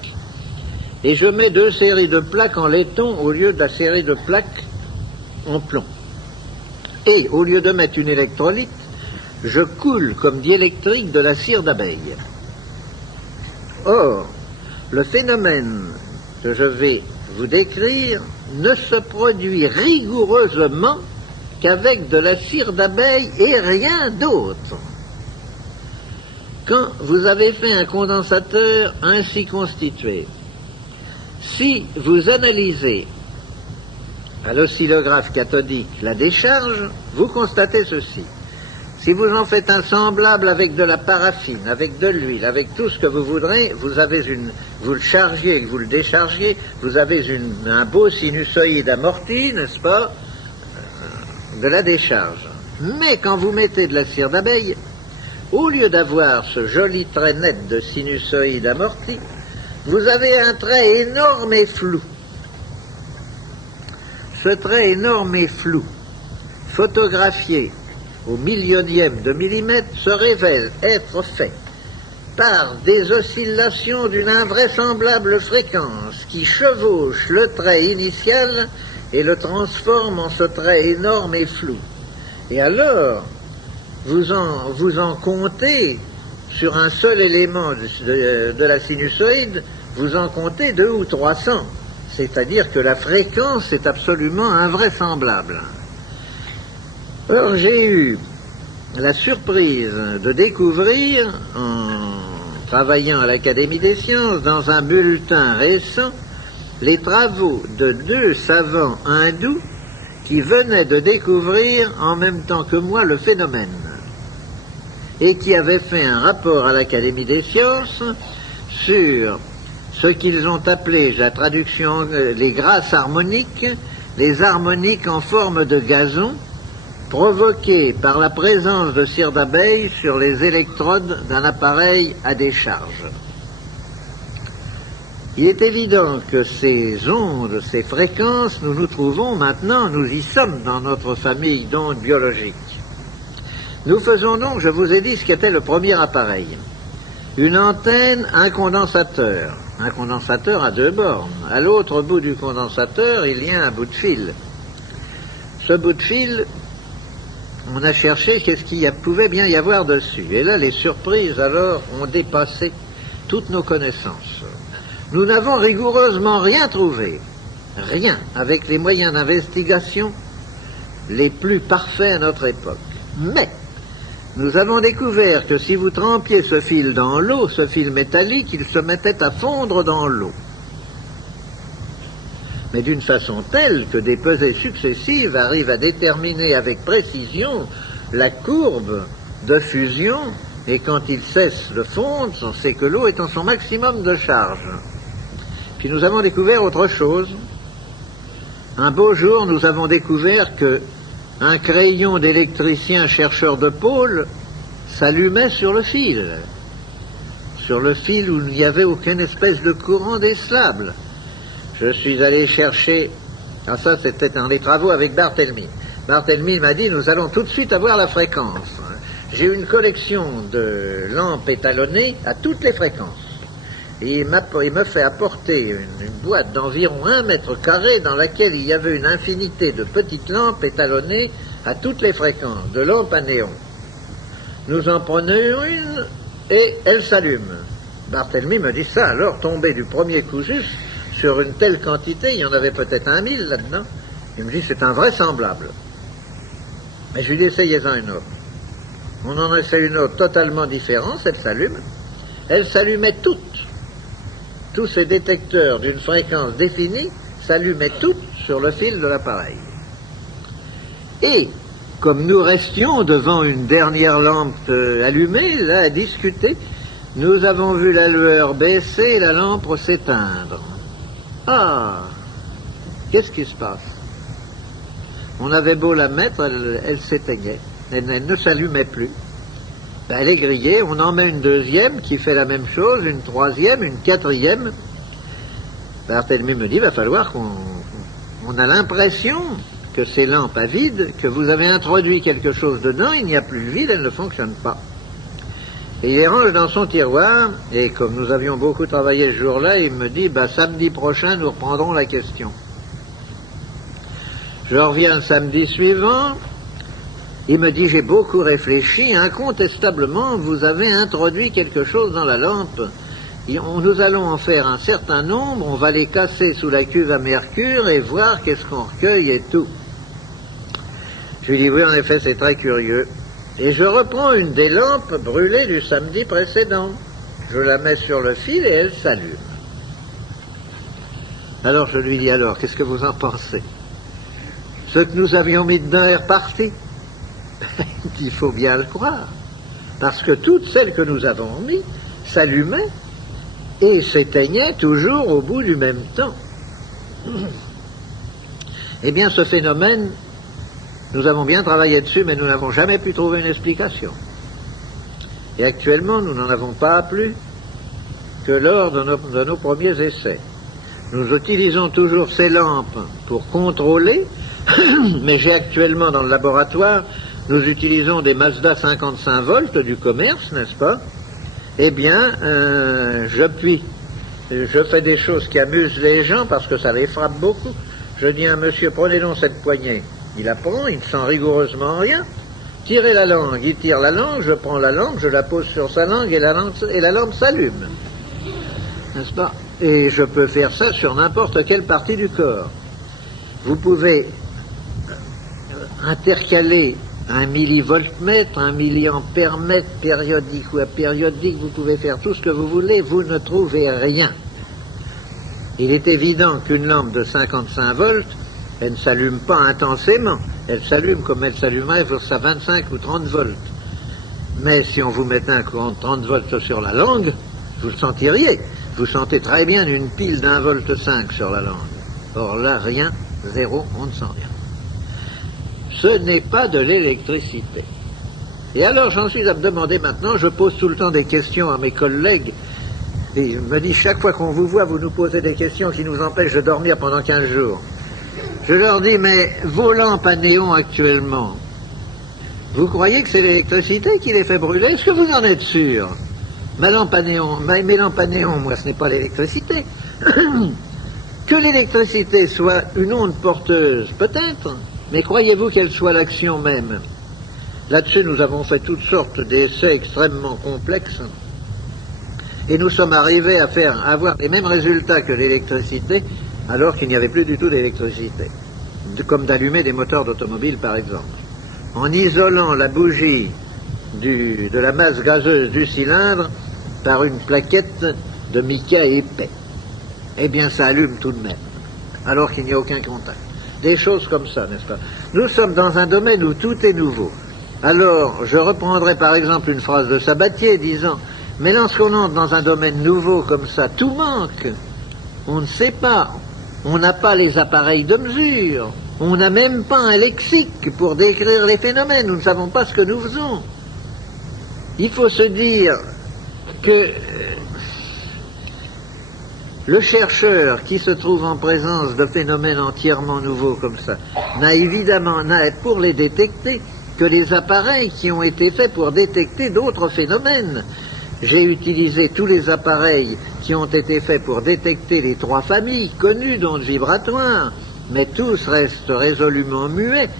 Et je mets 2 séries de plaques en laiton au lieu de la série de plaques en plomb. Et au lieu de mettre une électrolyte, je coule comme diélectrique de la cire d'abeille. Or, le phénomène que je vais vous décrire ne se produit rigoureusement qu'avec de la cire d'abeille et rien d'autre. Quand vous avez fait un condensateur ainsi constitué, si vous analysez à l'oscillographe cathodique la décharge, vous constatez ceci. Si vous en faites un semblable avec de la paraffine, avec de l'huile, avec tout ce que vous voudrez, vous le chargiez et que vous le déchargiez, vous avez un beau sinusoïde amorti, n'est-ce pas, de la décharge. Mais quand vous mettez de la cire d'abeille, au lieu d'avoir ce joli trait net de sinusoïde amorti, vous avez un trait énorme et flou. Ce trait énorme et flou, photographié au millionième de millimètre, se révèle être fait par des oscillations d'une invraisemblable fréquence qui chevauchent le trait initial et le transforment en ce trait énorme et flou. Et alors, vous en comptez, sur un seul élément de la sinusoïde, vous en comptez 200 ou 300. C'est-à-dire que la fréquence est absolument invraisemblable. Or, j'ai eu la surprise de découvrir, en travaillant à l'Académie des sciences, dans un bulletin récent, les travaux de 2 savants hindous qui venaient de découvrir en même temps que moi le phénomène et qui avaient fait un rapport à l'Académie des sciences sur ce qu'ils ont appelé, la traduction, les grâces harmoniques, les harmoniques en forme de gazon, provoquées par la présence de cire d'abeille sur les électrodes d'un appareil à décharge. Il est évident que ces ondes, ces fréquences, nous nous trouvons maintenant, nous y sommes dans notre famille d'ondes biologiques. Nous faisons donc, je vous ai dit ce qu'était le premier appareil. Une antenne, un condensateur à 2 bornes. À l'autre bout du condensateur, il y a un bout de fil. Ce bout de fil, on a cherché qu'est-ce qu'il pouvait bien y avoir dessus. Et là, les surprises, alors, ont dépassé toutes nos connaissances. Nous n'avons rigoureusement rien trouvé. Rien, avec les moyens d'investigation les plus parfaits à notre époque. Mais nous avons découvert que si vous trempiez ce fil dans l'eau, ce fil métallique, il se mettait à fondre dans l'eau. Mais d'une façon telle que des pesées successives arrivent à déterminer avec précision la courbe de fusion, et quand il cesse de fondre, on sait que l'eau est en son maximum de charge. Puis nous avons découvert autre chose. Un beau jour, nous avons découvert que un crayon d'électricien chercheur de pôle s'allumait sur le fil où il n'y avait aucune espèce de courant décelable. Je suis allé chercher, ça c'était dans les travaux avec Barthélemy. Barthélemy m'a dit, nous allons tout de suite avoir la fréquence. J'ai une collection de lampes étalonnées à toutes les fréquences. Et il me fait apporter une boîte d'environ 1 mètre carré dans laquelle il y avait une infinité de petites lampes étalonnées à toutes les fréquences, de lampes à néon. Nous en prenons une et elle s'allume. Barthélemy me dit ça, alors tombé du premier coup juste sur une telle quantité, il y en avait peut-être 1000 là-dedans. Il me dit c'est invraisemblable. Mais je lui dis essayez-en une autre. On en essaie une autre totalement différente, elle s'allume. Elle s'allumait toutes. Tous ces détecteurs d'une fréquence définie s'allumaient toutes sur le fil de l'appareil. Et comme nous restions devant une dernière lampe allumée, là, à discuter, nous avons vu la lueur baisser et la lampe s'éteindre. Ah, qu'est-ce qui se passe? On avait beau la mettre, elle s'éteignait, elle ne s'allumait plus. Ben, elle est grillée, on en met une deuxième qui fait la même chose, une troisième, une quatrième. Barthélemy me dit, il va falloir qu'on a l'impression que ces lampes à vide, que vous avez introduit quelque chose dedans, il n'y a plus de vide, elles ne fonctionnent pas. Et il les range dans son tiroir, et comme nous avions beaucoup travaillé ce jour-là, il me dit, samedi prochain, nous reprendrons la question. Je reviens le samedi suivant, il me dit, j'ai beaucoup réfléchi, incontestablement, vous avez introduit quelque chose dans la lampe. Nous allons en faire un certain nombre, on va les casser sous la cuve à mercure et voir qu'est-ce qu'on recueille et tout. Je lui dis, oui, en effet, c'est très curieux. Et je reprends une des lampes brûlées du samedi précédent. Je la mets sur le fil et elle s'allume. Alors je lui dis, alors, qu'est-ce que vous en pensez? Ce que nous avions mis dedans est reparti. Il faut bien le croire. Parce que toutes celles que nous avons mis s'allumaient et s'éteignaient toujours au bout du même temps. Eh bien, ce phénomène, nous avons bien travaillé dessus, mais nous n'avons jamais pu trouver une explication. Et actuellement, nous n'en avons pas plus que lors de nos premiers essais. Nous utilisons toujours ces lampes pour contrôler, mais j'ai actuellement dans le laboratoire, nous utilisons des Mazda 55 volts du commerce, n'est-ce pas? Eh bien, je fais des choses qui amusent les gens parce que ça les frappe beaucoup. Je dis à un monsieur, prenez donc cette poignée. Il la prend, il ne sent rigoureusement rien. Tirez la langue, il tire la langue, je prends la langue, je la pose sur sa langue et la lampe s'allume. N'est-ce pas? Et je peux faire ça sur n'importe quelle partie du corps. Vous pouvez intercaler un millivoltmètre, un milliampère-mètre périodique ou apériodique, vous pouvez faire tout ce que vous voulez, vous ne trouvez rien. Il est évident qu'une lampe de 55 volts, elle ne s'allume pas intensément, elle s'allume comme elle s'allumerait pour sa 25 ou 30 volts. Mais si on vous mettait un courant de 30 volts sur la langue, vous le sentiriez. Vous sentez très bien une pile d'1,5 volt sur la langue. Or là, rien, zéro, on ne sent rien. Ce n'est pas de l'électricité. Et alors j'en suis à me demander maintenant, je pose tout le temps des questions à mes collègues, et ils me disent chaque fois qu'on vous voit, vous nous posez des questions qui nous empêchent de dormir pendant 15 jours. Je leur dis, mais vos lampes à néon actuellement, vous croyez que c'est l'électricité qui les fait brûler? Est-ce que vous en êtes sûr? Mes lampes à néon, moi, ce n'est pas l'électricité. Que l'électricité soit une onde porteuse, peut-être, mais croyez-vous qu'elle soit l'action même? Là-dessus, nous avons fait toutes sortes d'essais extrêmement complexes, et nous sommes arrivés à avoir les mêmes résultats que l'électricité, alors qu'il n'y avait plus du tout d'électricité, comme d'allumer des moteurs d'automobile, par exemple. En isolant la bougie de la masse gazeuse du cylindre par une plaquette de mica épais. Eh bien, ça allume tout de même, alors qu'il n'y a aucun contact. Des choses comme ça, n'est-ce pas? Nous sommes dans un domaine où tout est nouveau. Alors, je reprendrai par exemple une phrase de Sabatier disant « Mais lorsqu'on entre dans un domaine nouveau comme ça, tout manque. On ne sait pas. On n'a pas les appareils de mesure. On n'a même pas un lexique pour décrire les phénomènes. Nous ne savons pas ce que nous faisons. » Il faut se dire que le chercheur qui se trouve en présence de phénomènes entièrement nouveaux comme ça n'a évidemment pour les détecter que les appareils qui ont été faits pour détecter d'autres phénomènes. J'ai utilisé tous les appareils qui ont été faits pour détecter les 3 familles connues d'ondes vibratoires, mais tous restent résolument muets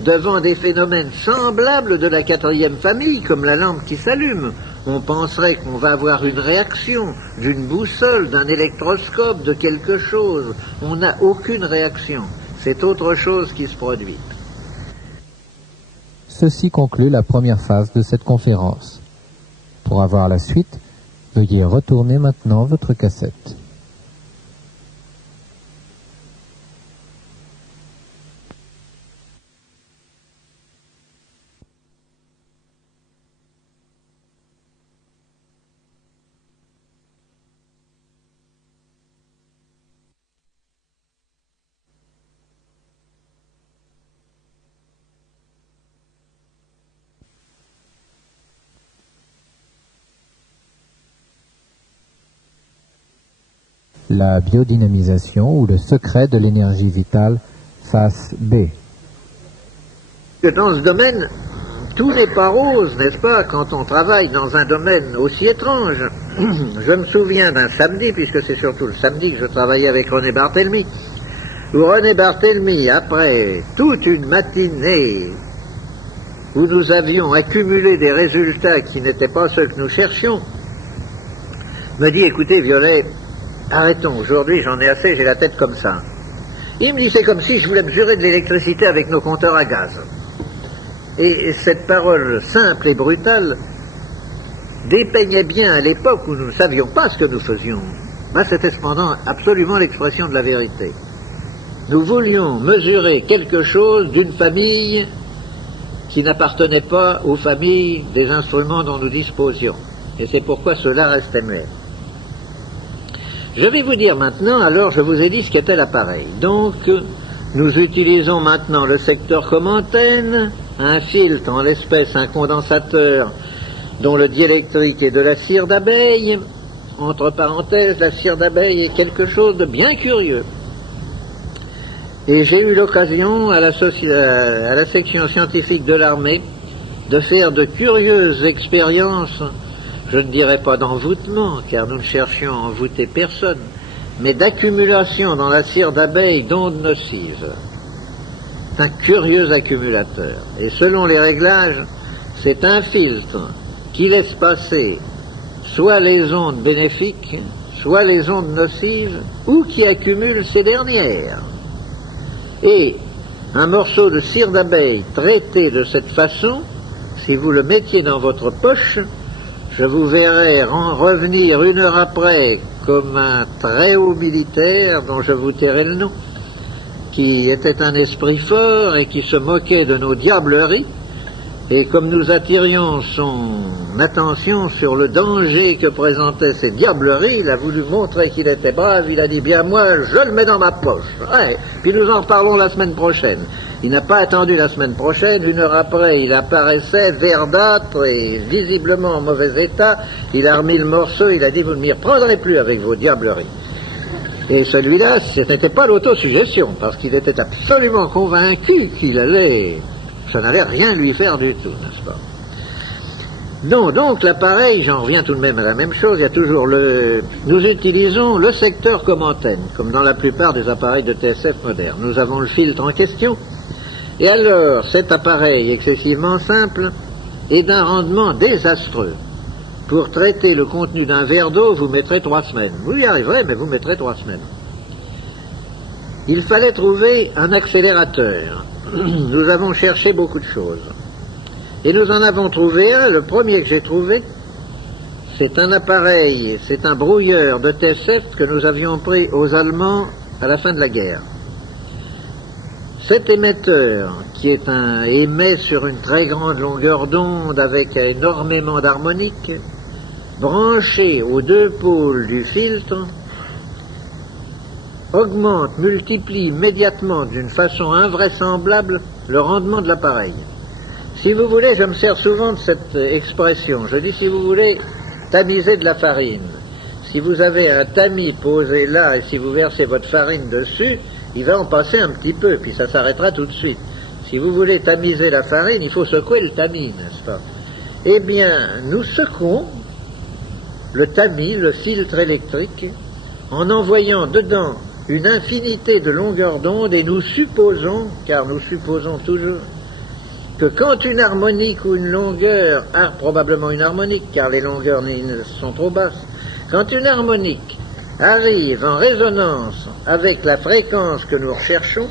devant des phénomènes semblables de la 4e famille, comme la lampe qui s'allume. on penserait qu'on va avoir une réaction d'une boussole, d'un électroscope, de quelque chose. On n'a aucune réaction. C'est autre chose qui se produit. Ceci conclut la première phase de cette conférence. Pour avoir la suite, veuillez retourner maintenant votre cassette. La biodynamisation ou le secret de l'énergie vitale, face B. Dans ce domaine, tout n'est pas rose, n'est-ce pas, quand on travaille dans un domaine aussi étrange. Je me souviens d'un samedi, puisque c'est surtout le samedi que je travaillais avec René Barthélemy, où René Barthélemy, après toute une matinée où nous avions accumulé des résultats qui n'étaient pas ceux que nous cherchions, me dit, écoutez Violet, arrêtons, aujourd'hui j'en ai assez, j'ai la tête comme ça. Il me dit, c'est comme si je voulais mesurer de l'électricité avec nos compteurs à gaz. Et cette parole simple et brutale dépeignait bien à l'époque où nous ne savions pas ce que nous faisions. Ben, c'était cependant absolument l'expression de la vérité. Nous voulions mesurer quelque chose d'une famille qui n'appartenait pas aux familles des instruments dont nous disposions. Et c'est pourquoi cela restait muet. Je vais vous dire maintenant, alors je vous ai dit ce qu'était l'appareil. Donc, nous utilisons maintenant le secteur comme antenne, un filtre, en l'espèce un condensateur dont le diélectrique est de la cire d'abeille. Entre parenthèses, la cire d'abeille est quelque chose de bien curieux. Et j'ai eu l'occasion à la section scientifique de l'armée de faire de curieuses expériences. Je ne dirais pas d'envoûtement, car nous ne cherchions à envoûter personne, mais d'accumulation dans la cire d'abeille d'ondes nocives. C'est un curieux accumulateur. Et selon les réglages, c'est un filtre qui laisse passer soit les ondes bénéfiques, soit les ondes nocives, ou qui accumule ces dernières. Et un morceau de cire d'abeille traité de cette façon, si vous le mettiez dans votre poche, je vous verrai revenir une heure après comme un très haut militaire dont je vous tairai le nom, qui était un esprit fort et qui se moquait de nos diableries, et comme nous attirions son attention sur le danger que présentaient ces diableries, il a voulu montrer qu'il était brave, il a dit, bien moi je le mets dans ma poche, ouais, puis nous en reparlons la semaine prochaine. Il n'a pas attendu la semaine prochaine, une heure après il apparaissait verdâtre et visiblement en mauvais état, il a remis le morceau, il a dit, vous ne m'y reprendrez plus avec vos diableries. Et celui-là, ce n'était pas l'autosuggestion, parce qu'il était absolument convaincu qu'il allait... Ça n'allait rien lui faire du tout, n'est-ce pas? Non, donc l'appareil, j'en reviens tout de même à la même chose, il y a toujours nous utilisons le secteur comme antenne, comme dans la plupart des appareils de TSF modernes. Nous avons le filtre en question, et alors cet appareil excessivement simple est d'un rendement désastreux. Pour traiter le contenu d'un verre d'eau, vous mettrez 3 semaines. Vous y arriverez, mais vous mettrez 3 semaines. Il fallait trouver un accélérateur. Nous avons cherché beaucoup de choses. Et nous en avons trouvé un, le premier que j'ai trouvé, c'est un appareil, c'est un brouilleur de TSF que nous avions pris aux Allemands à la fin de la guerre. Cet émetteur, qui émet sur une très grande longueur d'onde avec énormément d'harmoniques, branché aux 2 pôles du filtre, augmente, multiplie immédiatement d'une façon invraisemblable le rendement de l'appareil. Si vous voulez, je me sers souvent de cette expression. Je dis, si vous voulez tamiser de la farine, si vous avez un tamis posé là et si vous versez votre farine dessus, il va en passer un petit peu, puis ça s'arrêtera tout de suite. Si vous voulez tamiser la farine, il faut secouer le tamis, n'est-ce pas? Eh bien, nous secouons le tamis, le filtre électrique, en envoyant dedans une infinité de longueurs d'onde, et nous supposons, car nous supposons toujours, que quand une harmonique ou une longueur, probablement une harmonique, car les longueurs sont trop basses, quand une harmonique arrive en résonance avec la fréquence que nous recherchons,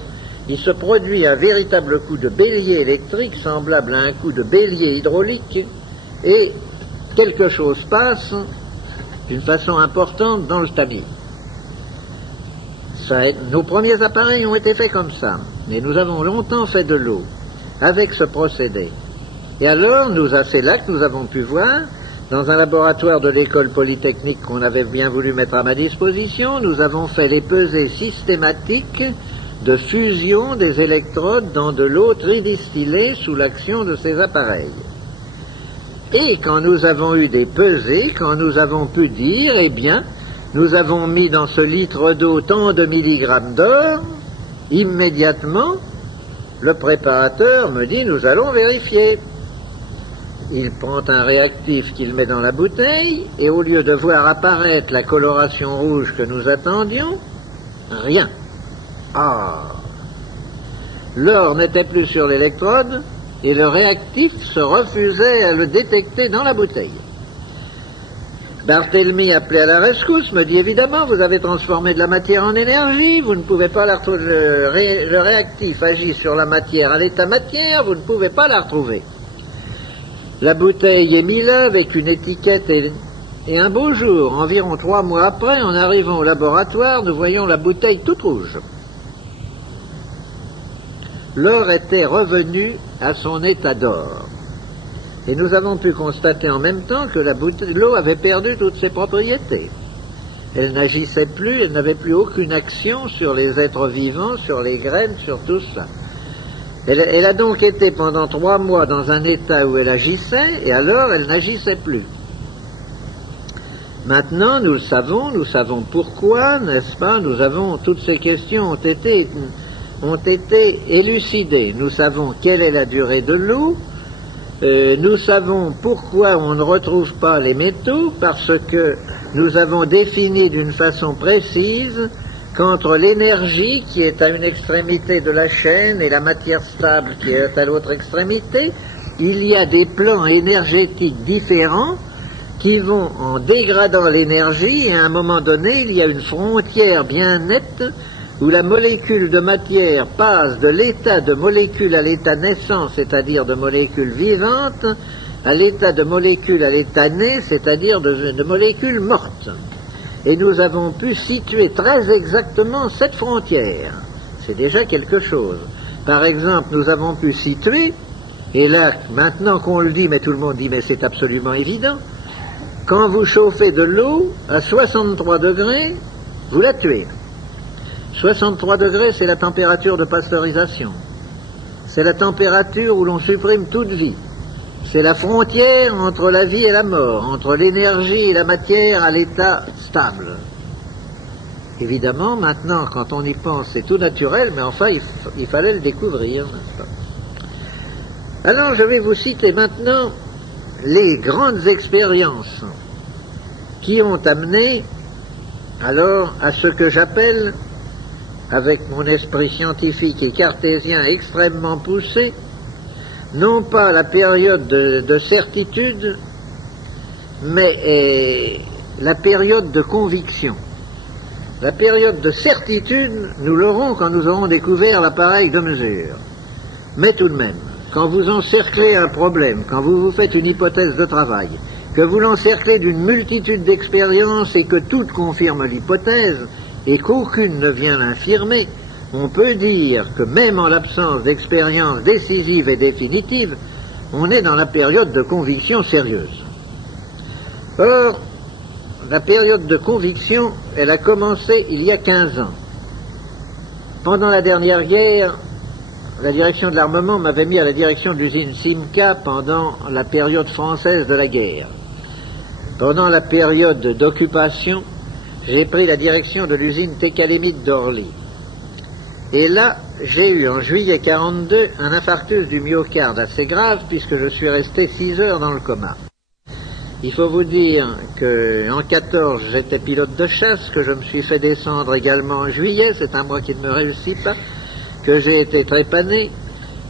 il se produit un véritable coup de bélier électrique semblable à un coup de bélier hydraulique, et quelque chose passe d'une façon importante dans le tamis. Nos premiers appareils ont été faits comme ça, et nous avons longtemps fait de l'eau avec ce procédé. Et alors, c'est là que nous avons pu voir, dans un laboratoire de l'école polytechnique qu'on avait bien voulu mettre à ma disposition, nous avons fait les pesées systématiques de fusion des électrodes dans de l'eau tridistillée sous l'action de ces appareils. Et quand nous avons eu des pesées, quand nous avons pu dire, eh bien, nous avons mis dans ce litre d'eau tant de milligrammes d'or, immédiatement, le préparateur me dit, nous allons vérifier. Il prend un réactif qu'il met dans la bouteille, et au lieu de voir apparaître la coloration rouge que nous attendions, rien. Ah! L'or n'était plus sur l'électrode, et le réactif se refusait à le détecter dans la bouteille. Barthélemy, appelé à la rescousse, me dit évidemment, vous avez transformé de la matière en énergie, vous ne pouvez pas la retrouver, le réactif agit sur la matière à l'état matière, vous ne pouvez pas la retrouver. La bouteille est mise là avec une étiquette et un beau jour, environ 3 mois après, en arrivant au laboratoire, nous voyons la bouteille toute rouge. L'or était revenu à son état d'or. Et nous avons pu constater en même temps que l'eau avait perdu toutes ses propriétés. Elle n'agissait plus, elle n'avait plus aucune action sur les êtres vivants, sur les graines, sur tout ça. Elle a donc été pendant 3 mois dans un état où elle agissait, et alors elle n'agissait plus. Maintenant, nous savons pourquoi, n'est-ce pas, toutes ces questions ont été élucidées. Nous savons quelle est la durée de l'eau. Nous savons pourquoi on ne retrouve pas les métaux, parce que nous avons défini d'une façon précise qu'entre l'énergie qui est à une extrémité de la chaîne et la matière stable qui est à l'autre extrémité, il y a des plans énergétiques différents qui vont en dégradant l'énergie, et à un moment donné, il y a une frontière bien nette où la molécule de matière passe de l'état de molécule à l'état naissant, c'est-à-dire de molécule vivante, à l'état de molécule à l'état né, c'est-à-dire de molécule morte. Et nous avons pu situer très exactement cette frontière. C'est déjà quelque chose. Par exemple, nous avons pu situer, et là, maintenant qu'on le dit, mais tout le monde dit, mais c'est absolument évident, quand vous chauffez de l'eau à 63 degrés, vous la tuez. 63 degrés, c'est la température de pasteurisation. C'est la température où l'on supprime toute vie. C'est la frontière entre la vie et la mort, entre l'énergie et la matière à l'état stable. Évidemment, maintenant, quand on y pense, c'est tout naturel, mais enfin, il fallait le découvrir, n'est-ce pas? Alors, je vais vous citer maintenant les grandes expériences qui ont amené, alors, à ce que j'appelle, avec mon esprit scientifique et cartésien extrêmement poussé, non pas la période de certitude, mais la période de conviction. La période de certitude, nous l'aurons quand nous aurons découvert l'appareil de mesure. Mais tout de même, quand vous encerclez un problème, quand vous faites une hypothèse de travail, que vous l'encerclez d'une multitude d'expériences et que toutes confirment l'hypothèse, et qu'aucune ne vient l'infirmer, on peut dire que même en l'absence d'expérience décisive et définitive, on est dans la période de conviction sérieuse. Or, la période de conviction, elle a commencé il y a 15 ans. Pendant la dernière guerre, la direction de l'armement m'avait mis à la direction de l'usine Simca pendant la période française de la guerre. Pendant la période d'occupation, j'ai pris la direction de l'usine Técalémite d'Orly. Et là, j'ai eu en juillet 42 un infarctus du myocarde assez grave puisque je suis resté 6 heures dans le coma. Il faut vous dire qu'en 14, j'étais pilote de chasse, que je me suis fait descendre également en juillet, c'est un mois qui ne me réussit pas, que j'ai été trépané,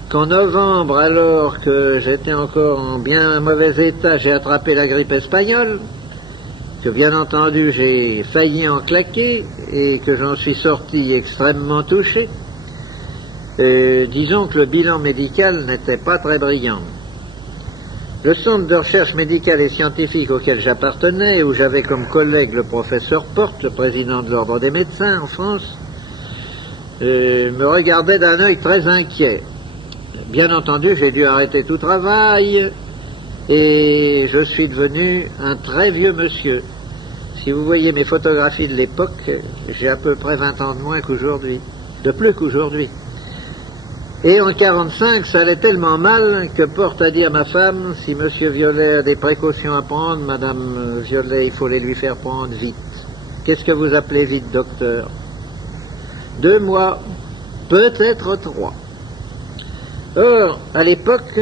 qu'en novembre, alors que j'étais encore en bien mauvais état, j'ai attrapé la grippe espagnole, que bien entendu j'ai failli en claquer et que j'en suis sorti extrêmement touché. Disons que le bilan médical n'était pas très brillant. Le centre de recherche médicale et scientifique auquel j'appartenais, où j'avais comme collègue le professeur Porte, le président de l'ordre des médecins en France, me regardait d'un œil très inquiet. Bien entendu, j'ai dû arrêter tout travail et je suis devenu un très vieux monsieur. Si vous voyez mes photographies de l'époque, j'ai à peu près 20 ans de moins qu'aujourd'hui, de plus qu'aujourd'hui. Et en 45, ça allait tellement mal que Porte a dit à ma femme, si Monsieur Violet a des précautions à prendre, Madame Violet, il faut les lui faire prendre vite. Qu'est-ce que vous appelez vite, docteur? 2 mois, peut-être 3. Or, à l'époque,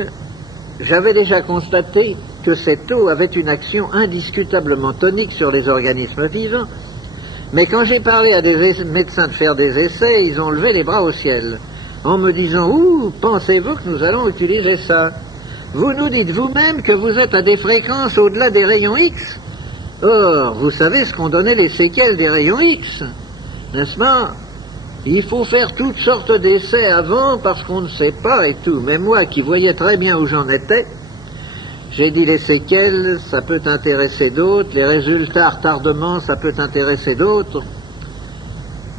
j'avais déjà constaté que cette eau avait une action indiscutablement tonique sur les organismes vivants, mais quand j'ai parlé à des médecins de faire des essais, ils ont levé les bras au ciel, en me disant « Ouh, pensez-vous que nous allons utiliser ça? Vous nous dites vous-même que vous êtes à des fréquences au-delà des rayons X. Or, vous savez ce qu'ont donné les séquelles des rayons X, n'est-ce pas? Il faut faire toutes sortes d'essais avant parce qu'on ne sait pas et tout. Mais moi, qui voyais très bien où j'en étais, j'ai dit les séquelles, ça peut intéresser d'autres, les résultats, retardement, ça peut intéresser d'autres.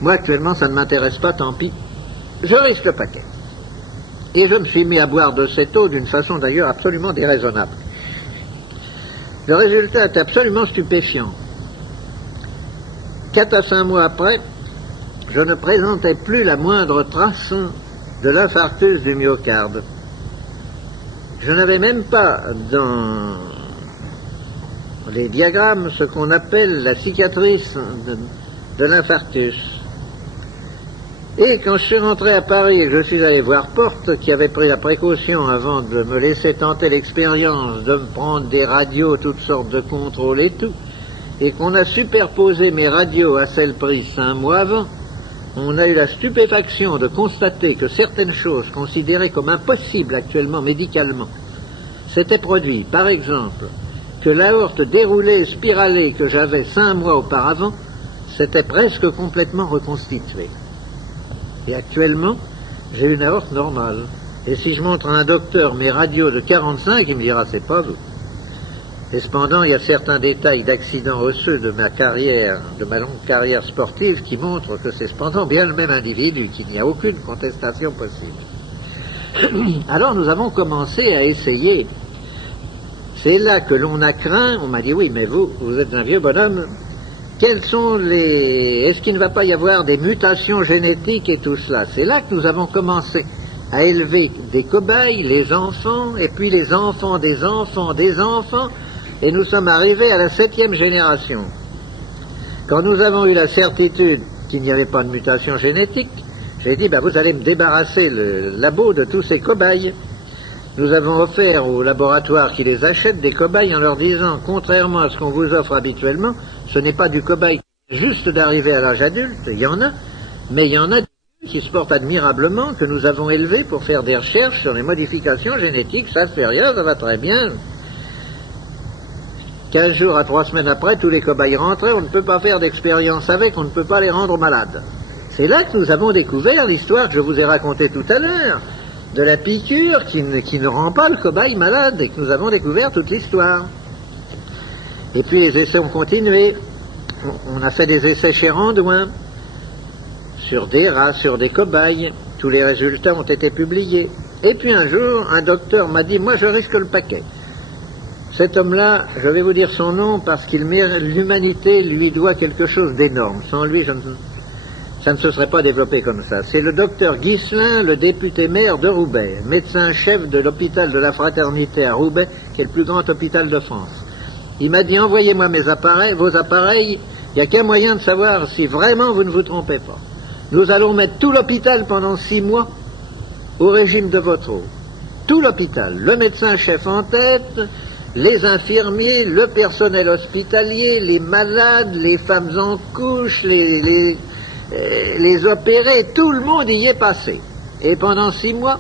Moi, actuellement, ça ne m'intéresse pas, tant pis. Je risque le paquet. Et je me suis mis à boire de cette eau d'une façon d'ailleurs absolument déraisonnable. Le résultat est absolument stupéfiant. 4 à 5 mois après, je ne présentais plus la moindre trace de l'infarctus du myocarde. Je n'avais même pas dans les diagrammes ce qu'on appelle la cicatrice de l'infarctus. Et quand je suis rentré à Paris et que je suis allé voir Porte, qui avait pris la précaution avant de me laisser tenter l'expérience de me prendre des radios, toutes sortes de contrôles et tout, et qu'on a superposé mes radios à celles prises 5 mois avant, on a eu la stupéfaction de constater que certaines choses considérées comme impossibles actuellement médicalement s'étaient produites. Par exemple, que l'aorte déroulée et spiralée que j'avais 5 mois auparavant s'était presque complètement reconstituée. Et actuellement, j'ai une aorte normale. Et si je montre à un docteur mes radios de 45, il me dira, c'est pas vous. Et cependant, il y a certains détails d'accidents osseux de ma carrière, de ma longue carrière sportive, qui montrent que c'est cependant bien le même individu, qu'il n'y a aucune contestation possible. Alors nous avons commencé à essayer. C'est là que l'on a craint, on m'a dit, oui, mais vous êtes un vieux bonhomme, quels sont les... Est-ce qu'il ne va pas y avoir des mutations génétiques et tout cela? C'est là que nous avons commencé à élever des cobayes, les enfants, et puis les enfants des enfants des enfants, et nous sommes arrivés à la 7e génération. Quand nous avons eu la certitude qu'il n'y avait pas de mutation génétique, j'ai dit, vous allez me débarrasser le labo de tous ces cobayes. Nous avons offert aux laboratoires qui les achètent des cobayes en leur disant, contrairement à ce qu'on vous offre habituellement, ce n'est pas du cobaye juste d'arriver à l'âge adulte, il y en a, mais il y en a qui se portent admirablement, que nous avons élevés pour faire des recherches sur les modifications génétiques, ça ne fait rien, ça va très bien. 15 jours à 3 semaines après, tous les cobayes rentraient, on ne peut pas faire d'expérience avec, on ne peut pas les rendre malades. C'est là que nous avons découvert l'histoire que je vous ai racontée tout à l'heure, de la piqûre qui ne rend pas le cobaye malade, et que nous avons découvert toute l'histoire. Et puis les essais ont continué. On a fait des essais chez Randouin, sur des rats, sur des cobayes. Tous les résultats ont été publiés. Et puis un jour, un docteur m'a dit, moi je risque le paquet. Cet homme-là, je vais vous dire son nom parce qu'il l'humanité lui doit quelque chose d'énorme. Sans lui, ça ne se serait pas développé comme ça. C'est le docteur Ghislain, le député maire de Roubaix, médecin-chef de l'hôpital de la Fraternité à Roubaix, qui est le plus grand hôpital de France. Il m'a dit, envoyez-moi vos appareils, il n'y a qu'un moyen de savoir si vraiment vous ne vous trompez pas. Nous allons mettre tout l'hôpital pendant 6 mois au régime de votre eau. Tout l'hôpital, le médecin-chef en tête, les infirmiers, le personnel hospitalier, les malades, les femmes en couche, les opérés, tout le monde y est passé. Et pendant 6 mois,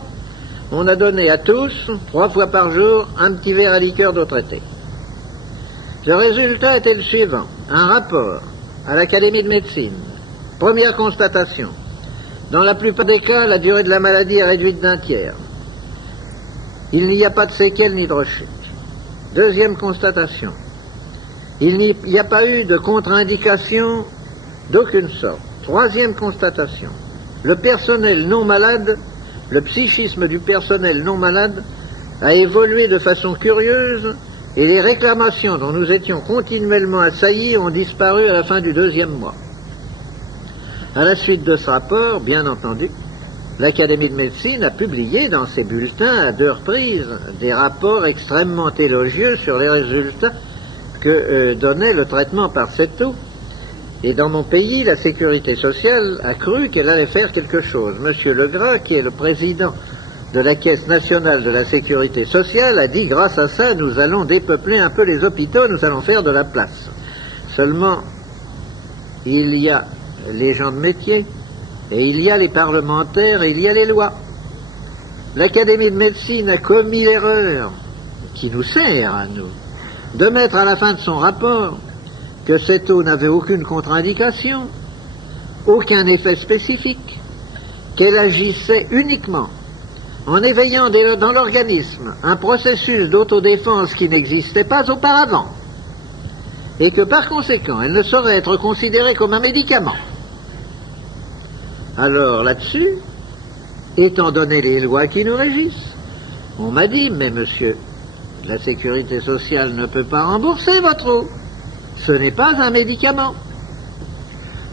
on a donné à tous, 3 fois par jour, un petit verre à liqueur d'eau traitée. Le résultat était le suivant. Un rapport à l'Académie de médecine. Première constatation. Dans la plupart des cas, la durée de la maladie est réduite d'un tiers. Il n'y a pas de séquelles ni de rechute. Deuxième constatation. Il n'y a pas eu de contre-indication d'aucune sorte. Troisième constatation. Le personnel non malade, le psychisme du personnel non malade a évolué de façon curieuse et les réclamations dont nous étions continuellement assaillis ont disparu à la fin du 2e mois. À la suite de ce rapport, bien entendu, l'Académie de médecine a publié dans ses bulletins à 2 reprises des rapports extrêmement élogieux sur les résultats que donnait le traitement par cette eau. Et dans mon pays, la sécurité sociale a cru qu'elle allait faire quelque chose. Monsieur Legras, qui est le président de la Caisse nationale de la sécurité sociale, a dit, grâce à ça, nous allons dépeupler un peu les hôpitaux, nous allons faire de la place. Seulement, il y a les gens de métier, et il y a les parlementaires, et il y a les lois. L'Académie de médecine a commis l'erreur, qui nous sert à nous, de mettre à la fin de son rapport que cette eau n'avait aucune contre-indication, aucun effet spécifique, qu'elle agissait uniquement en éveillant dans l'organisme un processus d'autodéfense qui n'existait pas auparavant, et que par conséquent, elle ne saurait être considérée comme un médicament. Alors là-dessus, étant donné les lois qui nous régissent, on m'a dit, mais monsieur, la sécurité sociale ne peut pas rembourser votre eau. Ce n'est pas un médicament.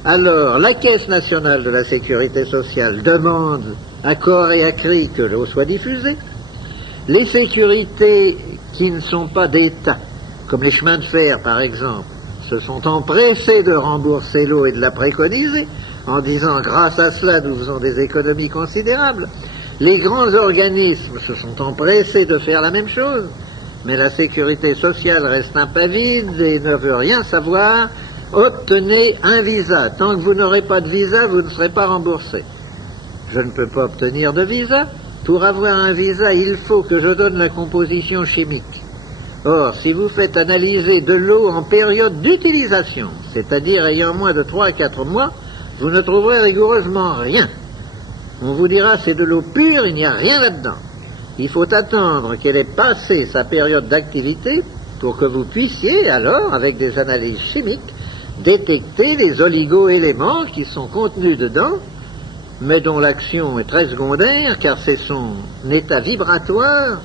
Alors, la Caisse nationale de la sécurité sociale demande à corps et à cri que l'eau soit diffusée. Les sécurités qui ne sont pas d'État, comme les chemins de fer par exemple, se sont empressés de rembourser l'eau et de la préconiser, en disant grâce à cela nous faisons des économies considérables. Les grands organismes se sont empressés de faire la même chose, mais la sécurité sociale reste impavide et ne veut rien savoir. Obtenez un visa. Tant que vous n'aurez pas de visa, vous ne serez pas remboursé. Je ne peux pas obtenir de visa. Pour avoir un visa, il faut que je donne la composition chimique. Or, si vous faites analyser de l'eau en période d'utilisation, c'est-à-dire ayant moins de 3 à 4 mois, vous ne trouverez rigoureusement rien. On vous dira c'est de l'eau pure, il n'y a rien là-dedans. Il faut attendre qu'elle ait passé sa période d'activité pour que vous puissiez alors, avec des analyses chimiques, détecter les oligo-éléments qui sont contenus dedans, mais dont l'action est très secondaire, car c'est son état vibratoire,